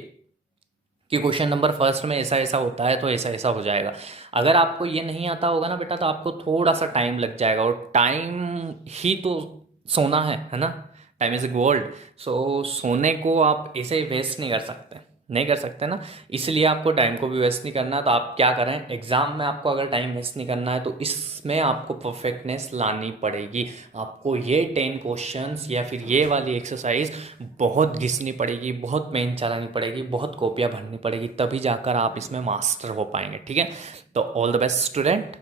क्वेश्चन नंबर फर्स्ट में ऐसा ऐसा होता है तो ऐसा ऐसा हो जाएगा। अगर आपको ये नहीं आता होगा ना बेटा, तो आपको थोड़ा सा टाइम लग जाएगा, और टाइम ही तो सोना है ना। Time is gold. सो सोने को आप ऐसे ही वेस्ट नहीं कर सकते ना, इसलिए आपको टाइम को भी वेस्ट नहीं करना। तो आप क्या करें, एग्जाम में आपको अगर टाइम वेस्ट नहीं करना है तो इसमें आपको परफेक्टनेस लानी पड़ेगी। आपको ये 10 क्वेश्चंस या फिर ये वाली एक्सरसाइज बहुत घिसनी पड़ेगी, बहुत मेहनत चलानी पड़ेगी, बहुत कॉपियाँ भरनी पड़ेगी, तभी जाकर आप इसमें मास्टर हो पाएंगे। ठीक है, तो ऑल द बेस्ट स्टूडेंट।